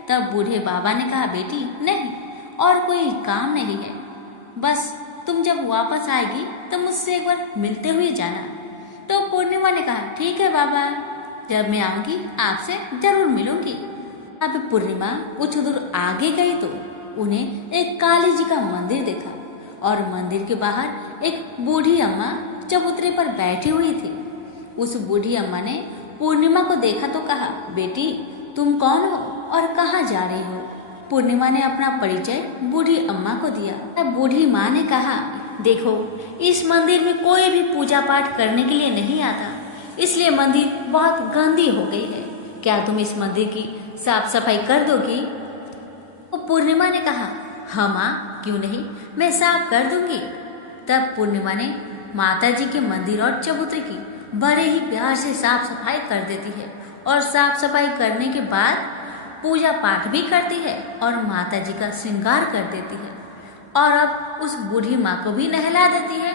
तब बूढ़े बाबा ने कहा, बेटी नहीं, और कोई काम नहीं है, बस तुम जब वापस आएगी तो मुझसे एक बार मिलते हुए जाना। तो पूर्णिमा ने कहा, ठीक है बाबा, जब मैं आऊंगी आपसे जरूर मिलूंगी। अब पूर्णिमा कुछ दूर आगे गई तो उन्हें एक काली जी का मंदिर देखा और मंदिर के बाहर एक बूढ़ी अम्मा चबूतरे पर बैठी हुई थी। उस बूढ़ी अम्मा ने पूर्णिमा को देखा तो कहा, बेटी तुम कौन हो और कहाँ जा रही हो? पूर्णिमा ने अपना परिचय बूढ़ी अम्मा को दिया। तब बूढ़ी माँ ने कहा, देखो इस मंदिर में कोई भी पूजा पाठ करने के लिए नहीं आता, इसलिए मंदिर बहुत गंदी हो गई है, क्या तुम इस मंदिर की साफ सफाई कर दोगी? तो पूर्णिमा ने कहा, हाँ माँ, क्यों नहीं, मैं साफ कर दूंगी। तब पूर्णिमा ने माता जी के मंदिर और चबूतरे की बड़े ही प्यार से साफ सफाई कर देती है और साफ सफाई करने के बाद पूजा पाठ भी करती है और माता जी का श्रृंगार कर देती है और अब उस बूढ़ी माँ को भी नहला देती है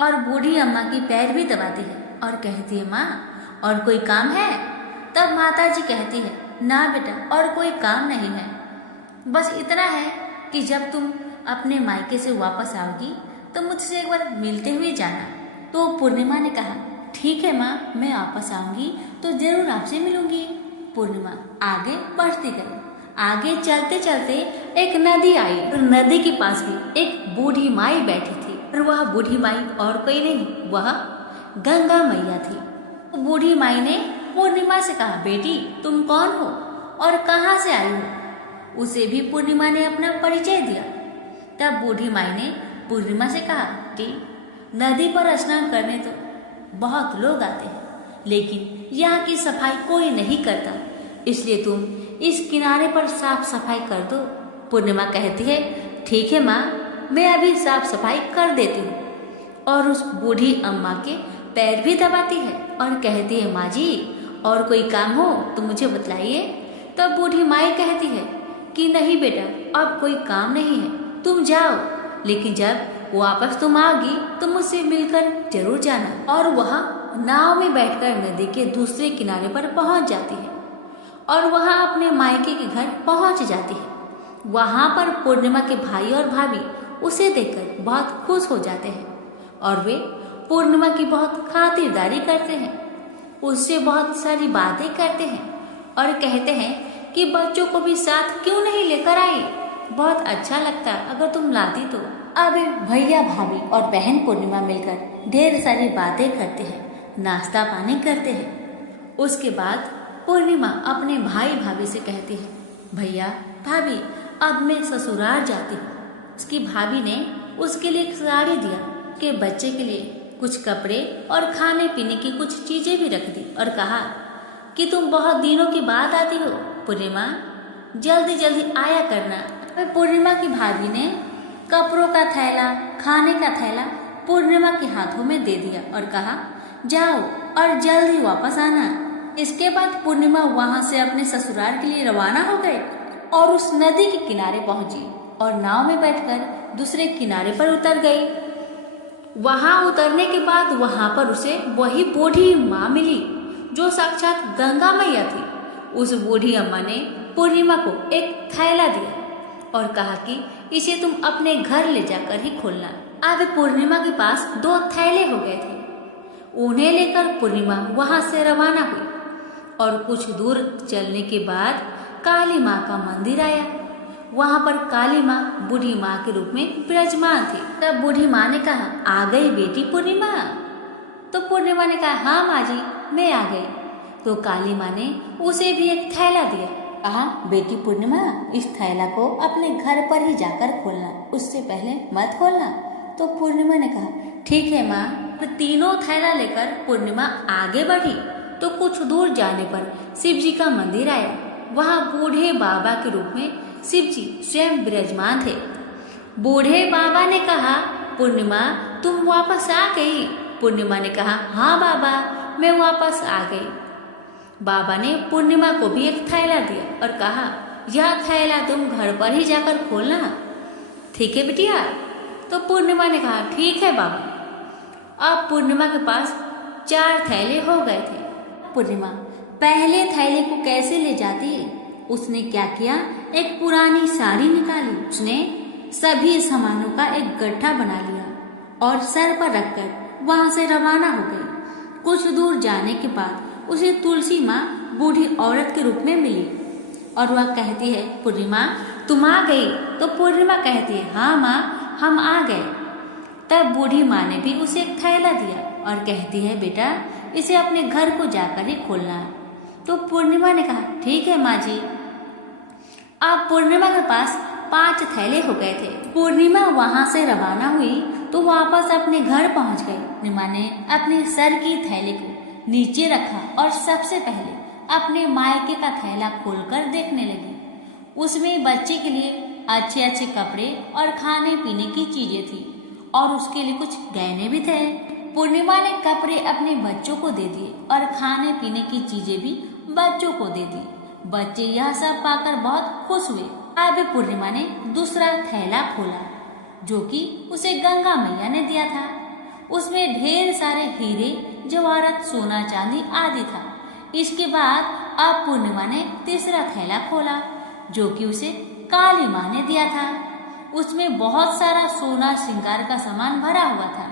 और बूढ़ी अम्मा की पैर भी दबाती है और कहती है, माँ और कोई काम है? तब माता जी कहती है, ना बेटा, और कोई काम नहीं है, बस इतना है कि जब तुम अपने मायके से वापस आओगी तो मुझसे एक बार मिलते हुए जाना। तो पूर्णिमा ने कहा, ठीक है माँ, मैं वापस आऊंगी तो जरूर आपसे मिलूंगी। पूर्णिमा आगे बढ़ती गई। आगे चलते चलते एक नदी आई और नदी के पास भी एक बूढ़ी माई बैठी थी और वह बूढ़ी माई और कोई नहीं, वह गंगा मैया थी। तो बूढ़ी माई ने पूर्णिमा से कहा, बेटी तुम कौन हो और कहाँ से आई हो? उसे भी पूर्णिमा ने अपना परिचय दिया। तब बूढ़ी माई ने पूर्णिमा से कहा कि नदी पर स्नान करने तो बहुत लोग आते हैं, लेकिन यहाँ की सफाई कोई नहीं करता, इसलिए तुम इस किनारे पर साफ सफाई कर दो। पूर्णिमा कहती है, ठीक है माँ, मैं अभी साफ सफाई कर देती हूँ। और उस बूढ़ी अम्मा के पैर भी दबाती है और कहती है, माँ जी और कोई काम हो तो मुझे बतलाइए। तब बूढ़ी माई कहती है कि नहीं बेटा, अब कोई काम नहीं है, तुम जाओ, लेकिन जब वापस तुम आओगी तो मुझसे मिलकर जरूर जाना। और वह नाव में बैठकर नदी के दूसरे किनारे पर पहुंच जाती है और वहां अपने मायके के घर पहुंच जाती है। वहां पर पूर्णिमा के भाई और भाभी उसे देखकर बहुत खुश हो जाते हैं और वे पूर्णिमा की बहुत खातिरदारी करते हैं, उससे बहुत सारी बातें करते हैं और कहते हैं कि बच्चों को भी साथ क्यों नहीं लेकर आई, बहुत अच्छा लगता अगर तुम लाती तो। अब भैया भाभी और बहन पूर्णिमा मिलकर ढेर सारी बातें करते हैं, नाश्ता पानी करते हैं। उसके बाद पूर्णिमा अपने भाई भाभी से कहती है, भैया भाभी अब मैं ससुराल जाती हूँ। उसकी भाभी ने उसके लिए एक साड़ी दिया, के बच्चे के लिए कुछ कपड़े और खाने पीने की कुछ चीजें भी रख दी और कहा कि तुम बहुत दिनों के बाद आती हो पूर्णिमा, जल्दी जल्दी आया करना। पूर्णिमा की भाभी ने कपड़ों का थैला, खाने का थैला पूर्णिमा के हाथों में दे दिया और कहा, जाओ और जल्दी वापस आना। इसके बाद पूर्णिमा वहां से अपने ससुराल के लिए रवाना हो गए और उस नदी के किनारे पहुंची और नाव में बैठकर दूसरे किनारे पर उतर गई। वहां उतरने के बाद वहां पर उसे वही बूढ़ी माँ मिली जो साक्षात गंगा मैया थी। उस बूढ़ी अम्मा ने पूर्णिमा को एक थैला दिया और कहा कि इसे तुम अपने घर ले जाकर ही खोलना। अब पूर्णिमा के पास 2 थैले हो गए थे। उन्हें लेकर पूर्णिमा वहां से रवाना हुई और कुछ दूर चलने के बाद काली माँ का मंदिर आया। वहां पर काली माँ बूढ़ी माँ के रूप में विराजमान थी। तब बूढ़ी माँ ने कहा, आ गई बेटी पूर्णिमा? तो पूर्णिमा ने कहा, हाँ माँ जी, मैं आ गई। तो काली माँ ने उसे भी एक थैला दिया, कहा, बेटी पूर्णिमा इस थैला को अपने घर पर ही जाकर खोलना, उससे पहले मत खोलना। तो पूर्णिमा ने कहा, ठीक है माँ। तो तीनों थैला लेकर पूर्णिमा आगे बढ़ी तो कुछ दूर जाने पर शिव जी का मंदिर आया। वहाँ बूढ़े बाबा के रूप में शिव जी स्वयं विराजमान थे। बूढ़े बाबा ने कहा, पूर्णिमा तुम वापस आ गई? पूर्णिमा ने कहा, हाँ बाबा, मैं वापस आ गई। बाबा ने पूर्णिमा को भी एक थैला दिया और कहा, यह थैला तुम घर पर ही जाकर खोलना, ठीक है बिटिया? तो पूर्णिमा ने कहा, ठीक है बाबा। अब पूर्णिमा के पास 4 थैले हो गए थे। पूर्णिमा पहले थैले को कैसे ले जाती है? उसने क्या किया, एक पुरानी साड़ी निकाली, उसने सभी सामानों का एक गड्ढा बना लिया और सर पर रखकर वहां से रवाना हो गई। कुछ दूर जाने के बाद उसे तुलसी माँ बूढ़ी औरत के रूप में मिली और वह कहती है, पूर्णिमा तुम आ गई? तो पूर्णिमा कहती है, हाँ माँ, हम आ गए। तब बूढ़ी माँ ने भी उसे एक थैला दिया और कहती है, बेटा इसे अपने घर को जाकर ही खोलना। तो पूर्णिमा ने कहा, ठीक है माँ जी। अब पूर्णिमा के पास 5 थैले हो गए थे। पूर्णिमा वहां से रवाना हुई तो वापस अपने घर पहुंच गई। पूर्णिमा ने अपने सर की थैले को नीचे रखा और सबसे पहले अपने मायके का थैला खोलकर देखने लगी। उसमें बच्चे के लिए अच्छे अच्छे कपड़े और खाने पीने की चीजें थी और उसके लिए कुछ गहने भी थे। पूर्णिमा ने कपड़े अपने बच्चों को दे दिए और खाने पीने की चीजें भी बच्चों को दे दी। बच्चे यह सब पाकर बहुत खुश हुए। अब पूर्णिमा ने दूसरा थैला खोला जो कि उसे गंगा मैया ने दिया था। उसमें ढेर सारे हीरे जवाहरात सोना चांदी आदि था। इसके बाद अब पूर्णिमा ने तीसरा थैला खोला जो कि उसे काली माँ ने दिया था। उसमें बहुत सारा सोना श्रृंगार का सामान भरा हुआ था।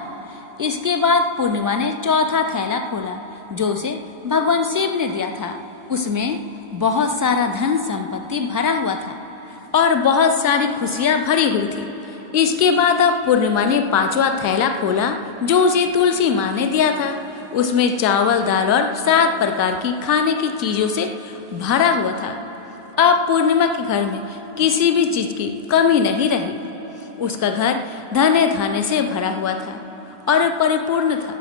इसके बाद पूर्णिमा ने चौथा थैला खोला जो उसे भगवान शिव ने दिया था। उसमें बहुत सारा धन संपत्ति भरा हुआ था और बहुत सारी खुशियां भरी हुई थी। इसके बाद अब पूर्णिमा ने पांचवा थैला खोला जो उसे तुलसी माँ ने दिया था। उसमें चावल दाल और 7 प्रकार की खाने की चीजों से भरा हुआ था। अब पूर्णिमा के घर में किसी भी चीज की कमी नहीं रही। उसका घर धने धाने से भरा हुआ था और परिपूर्ण था।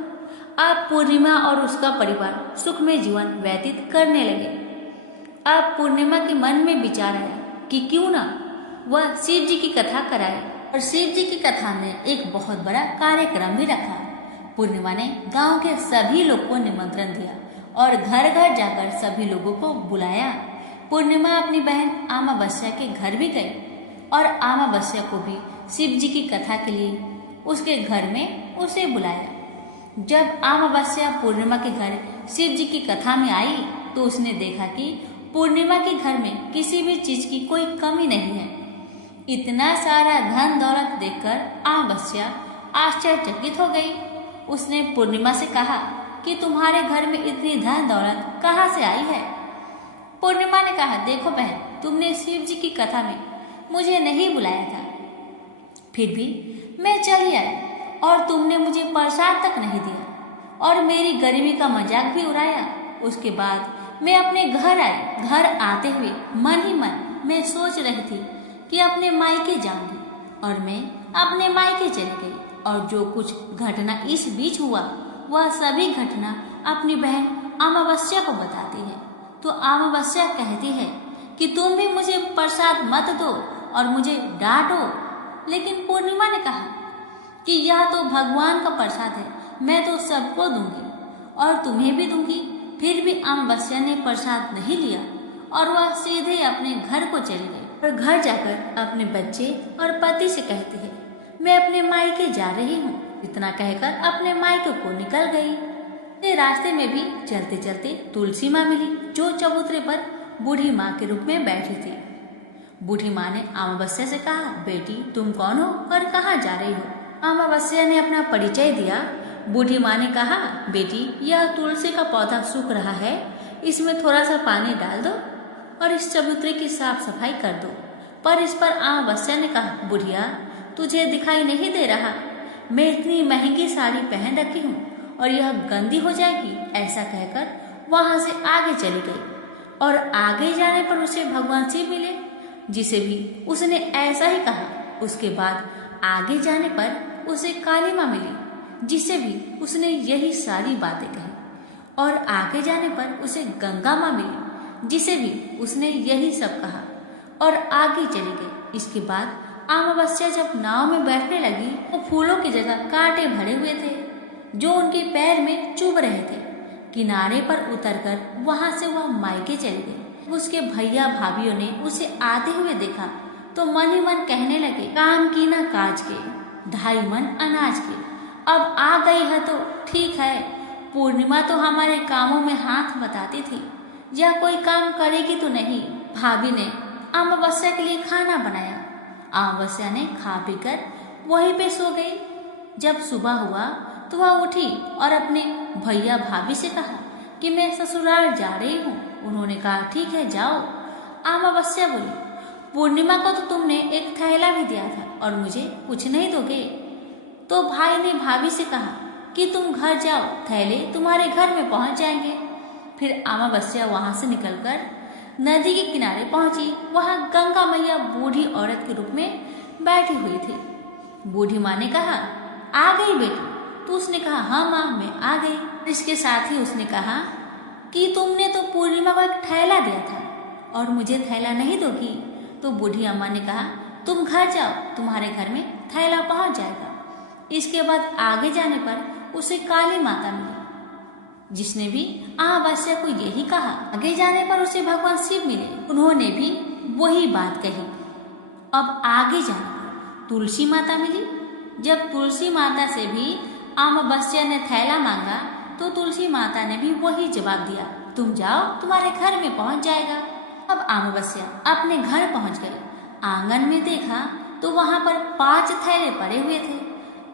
अब पूर्णिमा और उसका परिवार सुख में जीवन व्यतीत करने लगे। अब पूर्णिमा के मन में विचार आया कि क्यों ना वह शिव जी की कथा कराए और शिव जी की कथा में एक बहुत बड़ा कार्यक्रम भी रखा। पूर्णिमा ने गांव के सभी लोग को निमंत्रण दिया और घर घर जाकर सभी लोगों को बुलाया। पूर्णिमा अपनी बहन अमावस्या के घर भी गई और अमावस्या को भी शिव जी की कथा के लिए उसके घर में उसे बुलाया। जब अमावस्या पूर्णिमा के घर शिव जी की कथा में आई तो उसने देखा कि पूर्णिमा के घर में किसी भी चीज की कोई कमी नहीं है। इतना सारा धन दौलत देखकर अमावस्या आश्चर्यचकित हो गई। उसने पूर्णिमा से कहा कि तुम्हारे घर में इतनी धन दौलत कहाँ से आई है। पूर्णिमा ने कहा, देखो बहन, तुमने शिव जी की कथा में मुझे नहीं बुलाया था, फिर भी मैं चली आई और तुमने मुझे प्रसाद तक नहीं दिया और मेरी गरीबी का मजाक भी उड़ाया। उसके बाद मैं अपने घर आई। घर आते हुए मन ही मन मैं सोच रही थी कि अपने मायके जाऊंगी और मैं अपने मायके चली गई और जो कुछ घटना इस बीच हुआ वह सभी घटना अपनी बहन अमावस्या को बताती है। तो अमावस्या कहती है कि तुम भी मुझे प्रसाद मत दो और मुझे डांटो। लेकिन पूर्णिमा ने कहा कि यह तो भगवान का प्रसाद है, मैं तो सबको दूंगी और तुम्हें भी दूंगी। फिर भी अमावस्या ने प्रसाद नहीं लिया और वह सीधे अपने घर को चली गई और घर जाकर अपने बच्चे और पति से कहती है, मैं अपने मायके जा रही हूँ। इतना कहकर अपने मायके को निकल गई। रास्ते में भी चलते चलते तुलसी माँ मिली जो चबूतरे पर बूढ़ी माँ के रूप में बैठी थी। बूढ़ी माँ ने अमावस्या से कहा, बेटी तुम कौन हो और कहाँ जा रही हो। अमावस्या ने अपना परिचय दिया। बूढ़ी माँ ने कहा, बेटी यह तुलसी का पौधा सूख रहा है, इसमें थोड़ा सा पानी डाल दो और इस चबूतरे की साफ सफाई कर दो। पर इस पर अमावस्या ने कहा, बुढ़िया तुझे दिखाई नहीं दे रहा, मैं इतनी महंगी साड़ी पहन रखी हूँ और यह गंदी हो जाएगी। ऐसा कहकर वहां से आगे चली गई और आगे जाने पर उसे भगवान शिव मिले जिसे भी उसने ऐसा ही कहा। उसके बाद आगे जाने पर उसे काली माँ मिली जिसे भी उसने यही सारी बातें कही और आगे जाने पर उसे गंगा माँ मिली जिसे भी उसने यही सब कहा और आगे चली गई। इसके बाद अमावस्या जब नाव में बैठने लगी तो फूलों की जगह कांटे भरे हुए थे जो उनके पैर में चुभ रहे थे। किनारे पर उतरकर वहां से वह मायके चली गई। उसके भैया भाभीओं ने उसे आते हुए देखा तो मन ही मन कहने लगे, काम की ना काज के, 2.5 मन अनाज के। अब आ गई है तो ठीक है, पूर्णिमा तो हमारे कामों में हाथ बटाती थी, यह कोई काम करेगी तो नहीं। भाभी ने अमावस्या के लिए खाना बनाया। अमावस्या ने खा पीकर वहीं पे सो गई। जब सुबह हुआ तो वह उठी और अपने भैया भाभी से कहा कि मैं ससुराल जा रही हूँ। उन्होंने कहा, ठीक है जाओ। अमावस्या बोली, पूर्णिमा को तो तुमने एक थैला भी दिया था और मुझे कुछ नहीं दोगे। तो भाई ने भाभी से कहा कि तुम घर जाओ, थैले तुम्हारे घर में पहुंच जाएंगे। फिर अमावस्या वहां से निकलकर नदी के किनारे पहुंची। वहां गंगा मैया बूढ़ी औरत के रूप में बैठी हुई थी। बूढ़ी माँ ने कहा, आ गई बेटी। तो उसने कहा, हाँ माँ मैं आ गई। इसके साथ ही उसने कहा कि तुमने तो पूर्णिमा को एक थैला दिया था और मुझे थैला नहीं दोगी। तो बूढ़ी अम्मा ने कहा, तुम घर जाओ, तुम्हारे घर में थैला पहुंच जाएगा। इसके बाद आगे जाने पर उसे काली माता मिली, जिसने भी अमावस्या को यही कहा। आगे जाने पर उसे भगवान शिव मिले, उन्होंने भी वही बात कही। अब आगे जाने पर तुलसी माता मिली। जब तुलसी माता से भी अमावस्या ने थैला मांगा तो तुलसी माता ने भी वही जवाब दिया, तुम जाओ, तुम्हारे घर में पहुंच जाएगा। अब अमावस्या अपने घर पहुंच गई। आंगन में देखा तो वहां पर 5 थैले पड़े हुए थे।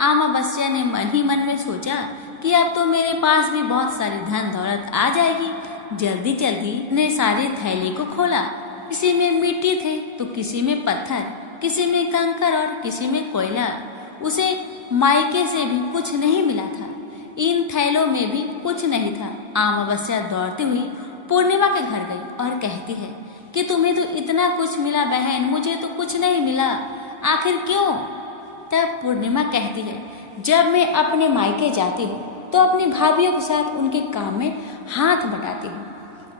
अमावस्या ने मन ही मन में सोचा कि अब तो मेरे पास भी बहुत सारी धन दौलत आ जाएगी। जल्दी जल्दी ने सारे थैले को खोला। किसी में मिट्टी थे तो किसी में पत्थर, किसी में कंकर और किसी में कोयला। उसे मायके से भी कुछ नहीं मिला था। इन थैलों में भी कुछ नहीं था। अमावस्या दौड़ती हुई पूर्णिमा के घर गई और कहती है कि तुम्हें तो इतना कुछ मिला बहन, मुझे तो कुछ नहीं मिला, आखिर क्यों? तब पूर्णिमा कहती है, जब मैं अपने मायके जाती हूँ तो अपनी भाभीयों के साथ उनके काम में हाथ बटाती हूँ,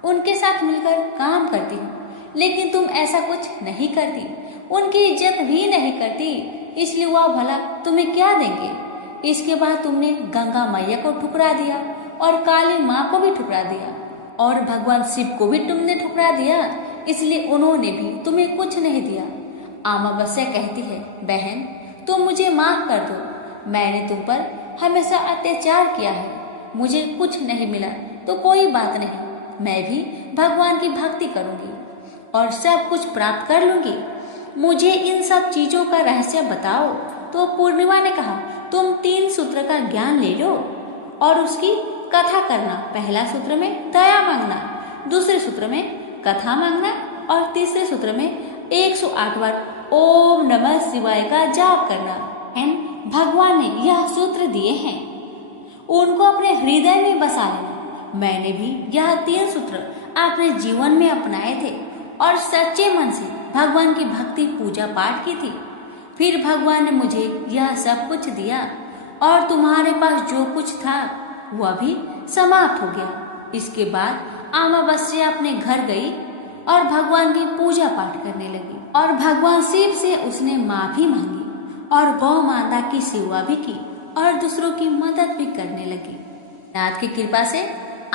उनके साथ मिलकर काम करती हूँ, लेकिन तुम ऐसा कुछ नहीं करती, उनकी इज्जत भी नहीं करती, इसलिए वह भला तुम्हें क्या देंगे? इसके बाद तुमने गंगा मैया को ठुकरा दिया और काली माँ को भी ठुकरा दिया और भगवान शिव को भी तुमने ठुकरा दिया, इसलिए उन्होंने भी तुम्हें कुछ नहीं दिया। अमावस्या कहती है, बहन तुम मुझे माफ कर दो, मैंने तुम पर हमेशा अत्याचार किया है, मुझे कुछ नहीं मिला तो कोई बात नहीं, मैं भी भगवान की भक्ति करूंगी और सब कुछ प्राप्त कर लूंगी, मुझे इन सब चीजों का रहस्य बताओ। तो पूर्णिमा ने कहा, तुम 3 सूत्र का ज्ञान ले लो और उसकी कथा करना। पहला सूत्र में दया मांगना, दूसरे सूत्र में कथा मांगना और तीसरे सूत्र में 108 बार ओम नमः शिवाय का जाप करना। भगवान ने यह सूत्र दिए हैं, उनको अपने हृदय में बसा लेना। मैंने भी यह 3 सूत्र अपने जीवन में अपनाए थे और सच्चे मन से भगवान की भक्ति पूजा पाठ की थी। फिर भगवान ने मुझे यह सब कुछ दिया और तुम्हारे पास जो कुछ था वह भी समाप्त हो गया। इसके बाद अमावस्या अपने घर गई और भगवान की पूजा पाठ करने लगी और भगवान शिव से उसने माफी मांगी और गौ माता की सेवा भी की और दूसरों की मदद भी करने लगी। नाथ की कृपा से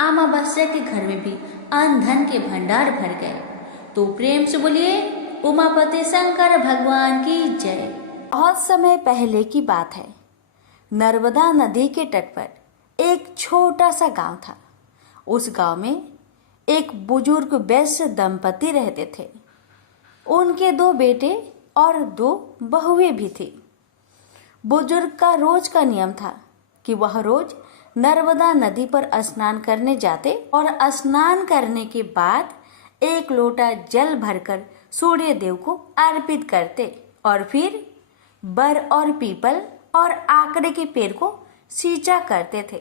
अमावस्या के घर में भी अन्न धन के भंडार भर गए। तो प्रेम से बोलिए उमापति शंकर भगवान की जय। बहुत समय पहले की बात है। नर्मदा नदी के तट पर एक छोटा सा गांव था। उस गांव में एक बुजुर्ग वैश्य दंपति रहते थे। उनके 2 बेटे और 2 बहुएं भी थी। बुजुर्ग का रोज का नियम था कि वह रोज नर्मदा नदी पर स्नान करने जाते और स्नान करने के बाद 1 लोटा जल भरकर सूर्य देव को अर्पित करते और फिर बर और पीपल और आकड़े के पेड़ को सींचा करते थे।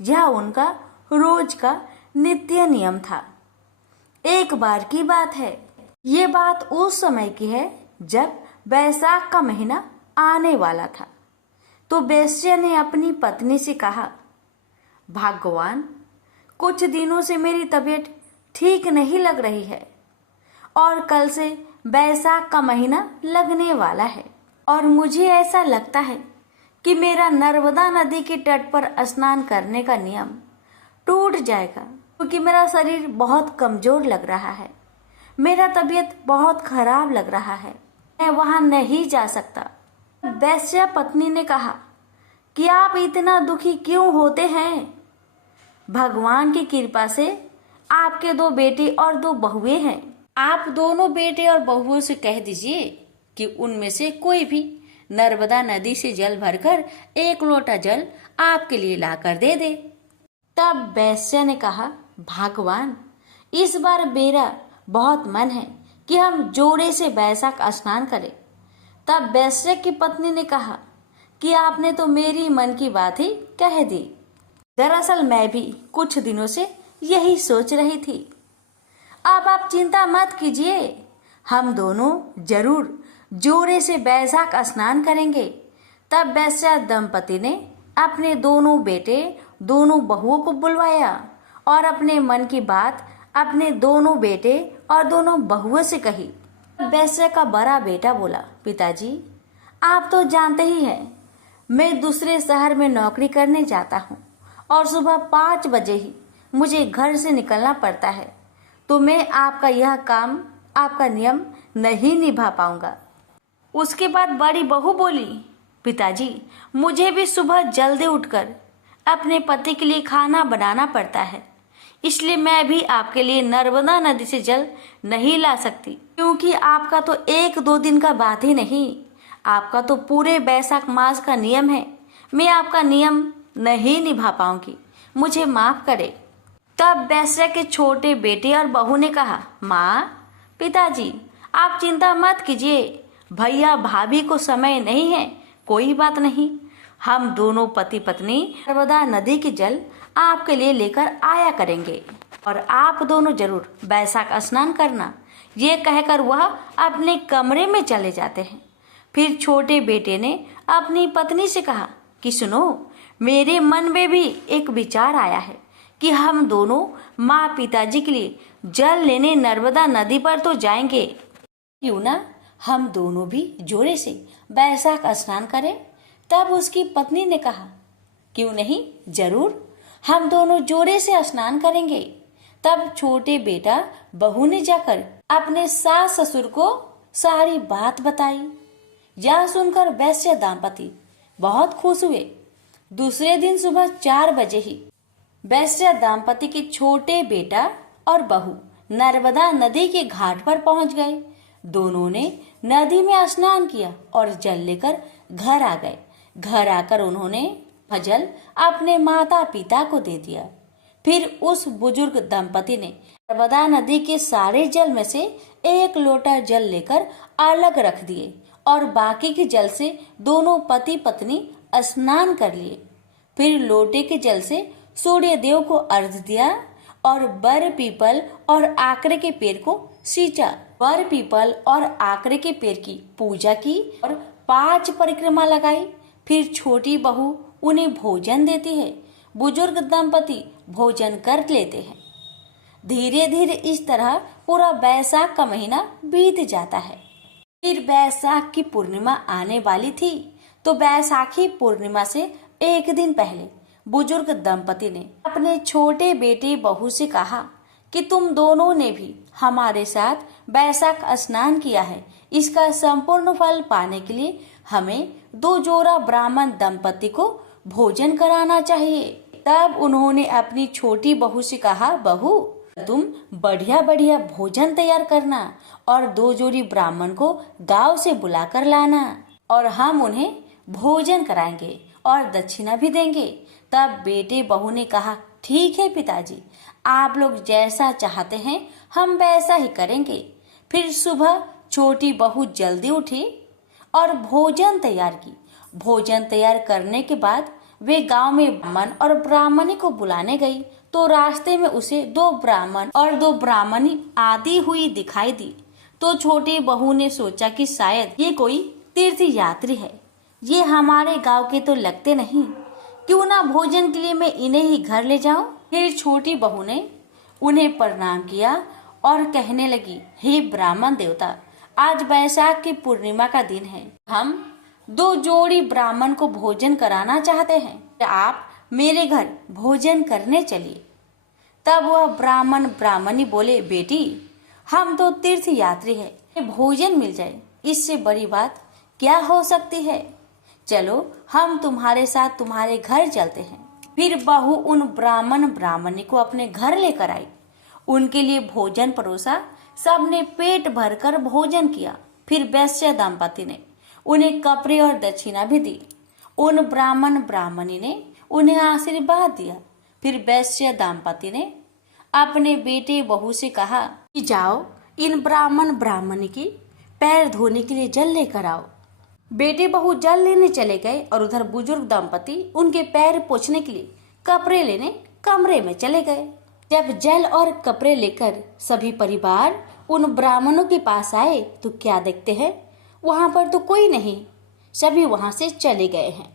यह उनका रोज का नित्य नियम था। एक बार की बात है, ये बात उस समय की है जब बैसाख का महीना आने वाला था। तो वैश्य ने अपनी पत्नी से कहा, भगवान कुछ दिनों से मेरी तबीयत ठीक नहीं लग रही है और कल से बैसाख का महीना लगने वाला है और मुझे ऐसा लगता है कि मेरा नर्मदा नदी के तट पर स्नान करने का नियम टूट जाएगा, क्योंकि मेरा शरीर बहुत कमजोर लग रहा है, मेरा तबीयत बहुत खराब लग रहा है, मैं वहां नहीं जा सकता। वैश्या पत्नी ने कहा कि आप इतना दुखी क्यों होते हैं? भगवान की कृपा से आपके 2 बेटे और 2 बहुएं हैं। आप दोनों बेटे और बहुओं से कह दीजिए कि उनमें से कोई भी नर्मदा नदी से जल भरकर 1 लोटा जल आपके लिए लाकर दे दे। तब वैश्य ने कहा, भगवान इस बार मेरा बहुत मन है कि हम जोड़े से बैसाख स्नान करें। तब वैश्य की पत्नी ने कहा कि आपने तो मेरी मन की बात ही कह दी। दरअसल मैं भी कुछ दिनों से यही सोच रही थी। अब आप चिंता मत कीजिए, हम दोनों जरूर जोरे से बैसाख स्नान करेंगे। तब वैश्य दंपति ने अपने दोनों बेटे, दोनों बहुओं को बुलवाया और अपने मन की बात अपने दोनों बेटे और दोनों बहुओं से कही। वैश्य का बड़ा बेटा बोला, पिताजी आप तो जानते ही हैं मैं दूसरे शहर में नौकरी करने जाता हूँ और सुबह 5 बजे ही मुझे घर से निकलना पड़ता है, तो मैं आपका यह काम, आपका नियम नहीं निभा पाऊंगा। उसके बाद बड़ी बहू बोली, पिताजी मुझे भी सुबह जल्दी उठकर अपने पति के लिए खाना बनाना पड़ता है, इसलिए मैं भी आपके लिए नर्मदा नदी से जल नहीं ला सकती, क्योंकि आपका तो 1-2 दिन का बात ही नहीं, आपका तो पूरे बैसाख मास का नियम है। मैं आपका नियम नहीं निभा पाऊंगी, मुझे माफ करे। तब वैश्य के छोटे बेटे और बहू ने कहा, माँ, पिताजी आप चिंता मत कीजिए, भैया भाभी को समय नहीं है, कोई बात नहीं, हम दोनों पति पत्नी नर्मदा नदी के जल आपके लिए लेकर आया करेंगे और आप दोनों जरूर बैसाख स्नान करना। ये कहकर वह अपने कमरे में चले जाते हैं। फिर छोटे बेटे ने अपनी पत्नी से कहा कि सुनो, मेरे मन में भी एक विचार आया है कि हम दोनों माँ पिताजी के लिए जल लेने नर्मदा नदी पर तो जाएंगे, क्यों ना हम दोनों भी जोड़े से बैसाख स्नान करें। तब उसकी पत्नी ने कहा, क्यों नहीं, जरूर हम दोनों जोड़े से स्नान करेंगे। तब छोटे बेटा बहू ने जाकर अपने सास ससुर को सारी बात बताई। यह सुनकर वैश्य दाम्पति बहुत खुश हुए। दूसरे दिन सुबह 4 बजे ही वैश्य दाम्पति के छोटे बेटा और बहू नर्मदा नदी के घाट पर पहुंच गए। दोनों ने नदी में स्नान किया और जल लेकर घर आ गए। घर आकर उन्होंने जल अपने माता पिता को दे दिया। फिर उस बुजुर्ग दंपति ने नर्मदा नदी के सारे जल में से 1 लोटा जल लेकर अलग रख दिए और बाकी के जल से दोनों पति पत्नी स्नान कर लिए। फिर लोटे के जल से सूर्य देव को अर्घ्य दिया और बर पीपल और आकरे के पेड़ को सींचा। बर पीपल और आकरे के पेड़ की पूजा की और 5 परिक्रमा लगाई। फिर छोटी बहू उन्हें भोजन देती है। बुजुर्ग दंपति भोजन कर लेते हैं। धीरे धीरे इस तरह पूरा बैसाख का महीना बीत जाता है। फिर बैसाख की पूर्णिमा आने वाली थी, तो बैसाखी पूर्णिमा से 1 दिन पहले बुजुर्ग दंपति ने अपने छोटे बेटे बहू से कहा कि तुम दोनों ने भी हमारे साथ बैसाख स्नान किया है, इसका संपूर्ण फल पाने के लिए हमें 2 जोड़ा ब्राह्मण दंपति को भोजन कराना चाहिए। तब उन्होंने अपनी छोटी बहू से कहा, बहू तुम बढ़िया बढ़िया भोजन तैयार करना और 2 जोड़ी ब्राह्मण को गांव से बुलाकर लाना और हम उन्हें भोजन कराएंगे और दक्षिणा भी देंगे। तब बेटे बहू ने कहा, ठीक है पिताजी, आप लोग जैसा चाहते हैं हम वैसा ही करेंगे। फिर सुबह छोटी बहू जल्दी उठी और भोजन तैयार की। भोजन तैयार करने के बाद वे गांव में ब्राह्मण और ब्राह्मणी को बुलाने गई, तो रास्ते में उसे 2 ब्राह्मण और 2 ब्राह्मणी आती हुई दिखाई दी। तो छोटी बहू ने सोचा कि शायद ये कोई तीर्थ यात्री है, ये हमारे गांव के तो लगते नहीं, क्यों ना भोजन के लिए मैं इन्हें ही घर ले जाऊं। फिर छोटी बहू ने उन्हें प्रणाम किया और कहने लगी, हे ब्राह्मण देवता, आज बैसाख की पूर्णिमा का दिन है, हम 2 जोड़ी ब्राह्मण को भोजन कराना चाहते हैं, आप मेरे घर भोजन करने चलिए। तब वह ब्राह्मण ब्राह्मणी बोले, बेटी हम तो तीर्थ यात्री है, भोजन मिल जाए इससे बड़ी बात क्या हो सकती है, चलो हम तुम्हारे साथ तुम्हारे घर चलते हैं। फिर बहू उन ब्राह्मण ब्राह्मणी को अपने घर लेकर आई, उनके लिए भोजन परोसा, सबने पेट भरकर भोजन किया। फिर वैश्य दंपति ने उन्हें कपड़े और दक्षिणा भी दी। उन ब्राह्मण ब्राह्मणी ने उन्हें आशीर्वाद दिया। फिर वैश्य दंपति ने अपने बेटे बहू से कहा कि जाओ इन ब्राह्मण ब्राह्मणी की पैर धोने के लिए जल लेकर आओ। बेटे बहू जल लेने चले गए और उधर बुजुर्ग दंपति उनके पैर पोंछने के लिए कपड़े लेने कमरे में चले गए। जब जल और कपड़े लेकर सभी परिवार उन ब्राह्मणों के पास आए तो क्या देखते हैं, वहां पर तो कोई नहीं, सभी वहां से चले गए हैं।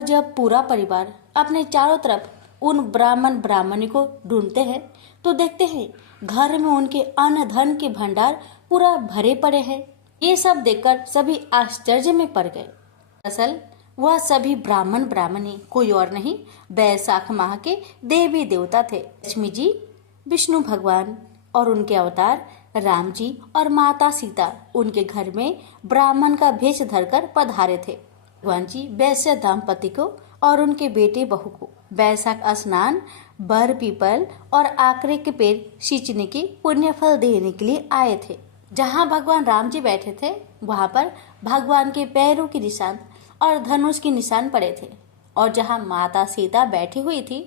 जब पूरा परिवार अपने चारों तरफ उन ब्राह्मण ब्राह्मणी को ढूंढते हैं तो देखते हैं घर में उनके अन्न धन के भंडार पूरा भरे पड़े हैं। ये सब देखकर सभी आश्चर्य में पड़ गए। दरअसल वह सभी ब्राह्मण ब्राह्मणी कोई और नहीं, बैसाख माह के देवी देवता थे। लक्ष्मी जी, विष्णु भगवान और उनके अवतार राम जी और माता सीता उनके घर में ब्राह्मण का भेष धरकर पधारे थे। भगवान जी वैश्य दाम्पति को और उनके बेटे बहू को बैसाख स्नान, बर पीपल और आकरे के पेड़ सींचने की पुण्य फल देने के लिए आए थे। जहाँ भगवान राम जी बैठे थे वहाँ पर भगवान के पैरों के निशान और धनुष के निशान पड़े थे, और जहाँ माता सीता बैठी हुई थी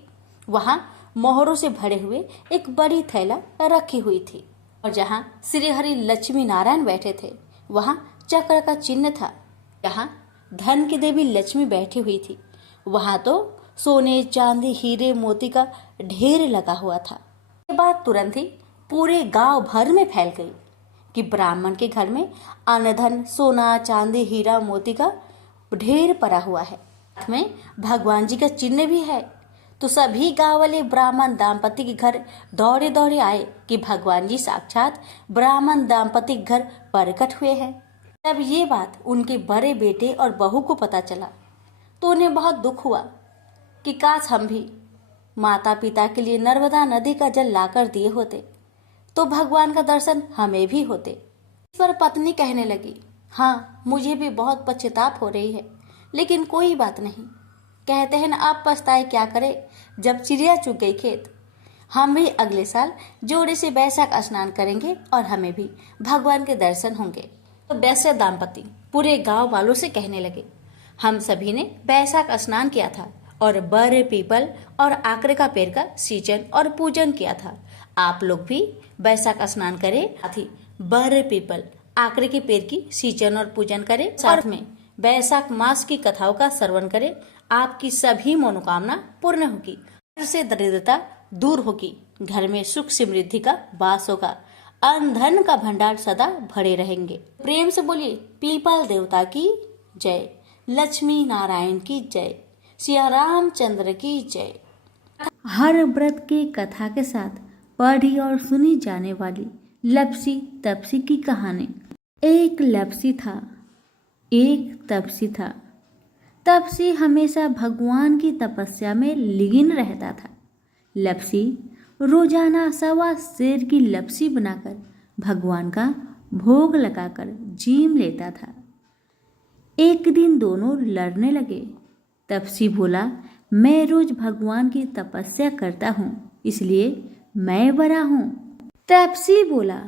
वहाँ मोहरों से भरे हुए एक बड़ी थैला रखी हुई थी, और जहाँ श्री हरि लक्ष्मी नारायण बैठे थे वहाँ चक्र का चिन्ह था। जहाँ धन की देवी लक्ष्मी बैठी हुई थी वहाँ तो सोने चांदी हीरे मोती का ढेर लगा हुआ था। ये बात तुरंत ही पूरे गांव भर में फैल गई कि ब्राह्मण के घर में अन्न धन सोना चांदी हीरा मोती का ढेर पड़ा हुआ है, हाथ में भगवान जी का चिन्ह भी है। तो सभी गांव वाले ब्राह्मण दाम्पति के घर दौड़े दौड़े आए कि भगवान जी साक्षात ब्राह्मण दाम्पति के घर प्रकट हुए हैं। जब ये बात उनके बड़े बेटे और बहू को पता चला तो उन्हें बहुत दुख हुआ कि काश हम भी माता पिता के लिए नर्मदा नदी का जल लाकर दिए होते तो भगवान का दर्शन हमें भी होते। इस पर पत्नी कहने लगी, हाँ मुझे भी बहुत पश्चाताप हो रही है, लेकिन कोई बात नहीं। कहते हैं ना, आप पछताए क्या करे जब चिड़िया चुग गई खेत। हम भी अगले साल जोड़े से बैसाख स्नान करेंगे और हमें भी भगवान के दर्शन होंगे। तो वैश्य दाम्पति पूरे गांव वालों से कहने लगे, हम सभी ने बैसाख स्नान किया था और बर पीपल और आकरे का पेड़ का सींचन और पूजन किया था। आप लोग भी बैसाख स्नान करें, साथ ही बर पीपल आकरे के पेड़ की सींचन और पूजन करें, साथ में बैसाख मास की कथाओं का श्रवण करें। आपकी सभी मनोकामना पूर्ण होगी, घर से दरिद्रता दूर होगी, घर में सुख समृद्धि का वास होगा, अन्न धन का भंडार सदा भरे रहेंगे। प्रेम से बोलिए पीपल देवता की जय, लक्ष्मी नारायण की जय, सिया रामचंद्र की जय। हर व्रत के कथा के साथ पढ़ी और सुनी जाने वाली लपसी तपसी की कहानी। एक लपसी था, एक तपसी था। तपसी हमेशा भगवान की तपस्या में लीन रहता था। लपसी रोजाना सवा सेर की लपसी बनाकर भगवान का भोग लगाकर जीम लेता था। एक दिन दोनों लड़ने लगे। तपसी बोला, मैं रोज भगवान की तपस्या करता हूँ इसलिए मैं बड़ा हूँ। तपसी बोला,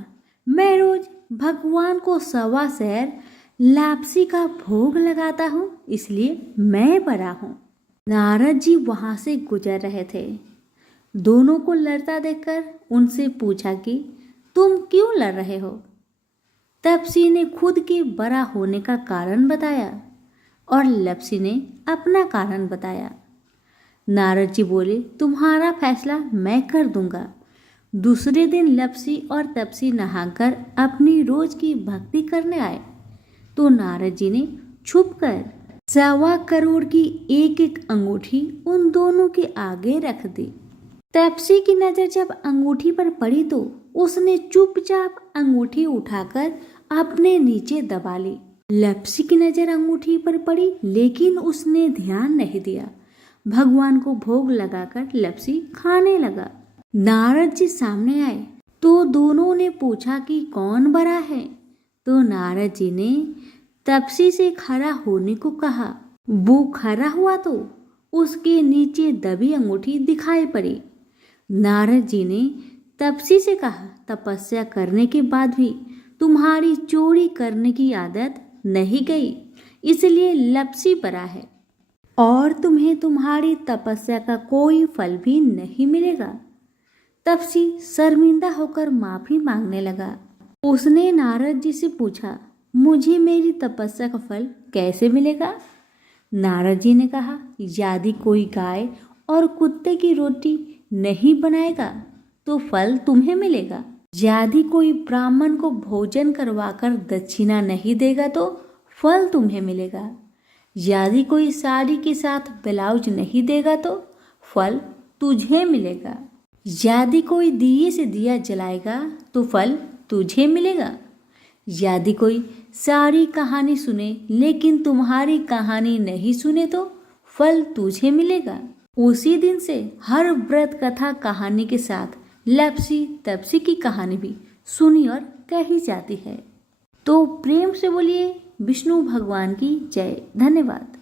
मैं रोज भगवान को सवा सेर लापसी का भोग लगाता हूँ इसलिए मैं बड़ा हूँ। नारद जी वहां से गुजर रहे थे। दोनों को लड़ता देखकर उनसे पूछा कि तुम क्यों लड़ रहे हो। तपसी ने खुद के बड़ा होने का कारण बताया और लपसी ने अपना कारण बताया। नारद जी बोले, तुम्हारा फैसला मैं कर दूंगा। दूसरे दिन लपसी और तपसी नहाकर अपनी रोज की भक्ति करने आए तो नारद जी ने छुपकर 1.25 करोड़ की एक एक अंगूठी उन दोनों के आगे रख दी। तपसी की नजर जब अंगूठी पर पड़ी तो उसने चुपचाप अंगूठी उठाकर अपने नीचे दबा ली। लपसी की नजर अंगूठी पर पड़ी लेकिन उसने ध्यान नहीं दिया। भगवान को भोग लगाकर लपसी खाने लगा। नारद जी सामने आए तो दोनों ने पूछा कि कौन बड़ा है। तो नारद जी ने तपसी से खड़ा होने को कहा। वो खड़ा हुआ तो उसके नीचे दबी अंगूठी दिखाई पड़ी। नारद जी ने तपसी से कहा, तपस्या करने के बाद भी तुम्हारी चोरी करने की आदत नहीं गई इसलिए लपसी बड़ा है और तुम्हें तुम्हारी तपस्या का कोई फल भी नहीं मिलेगा। तपसी शर्मिंदा होकर माफी मांगने लगा। उसने नारद जी से पूछा, मुझे मेरी तपस्या का फल कैसे मिलेगा। नारद जी ने कहा, यदि कोई गाय और कुत्ते की रोटी नहीं बनाएगा तो फल तुम्हें मिलेगा। यदि कोई ब्राह्मण को भोजन करवाकर दक्षिणा नहीं देगा तो फल तुम्हें मिलेगा। यदि कोई साड़ी के साथ ब्लाउज नहीं देगा तो फल तुझे मिलेगा। यदि कोई दिए से दिया जलाएगा तो फल तुझे मिलेगा। यदि कोई सारी कहानी सुने लेकिन तुम्हारी कहानी नहीं सुने तो फल तुझे मिलेगा। उसी दिन से हर व्रत कथा कहानी के साथ लपसी तपसी की कहानी भी सुनी और कही जाती है। तो प्रेम से बोलिए विष्णु भगवान की जय। धन्यवाद।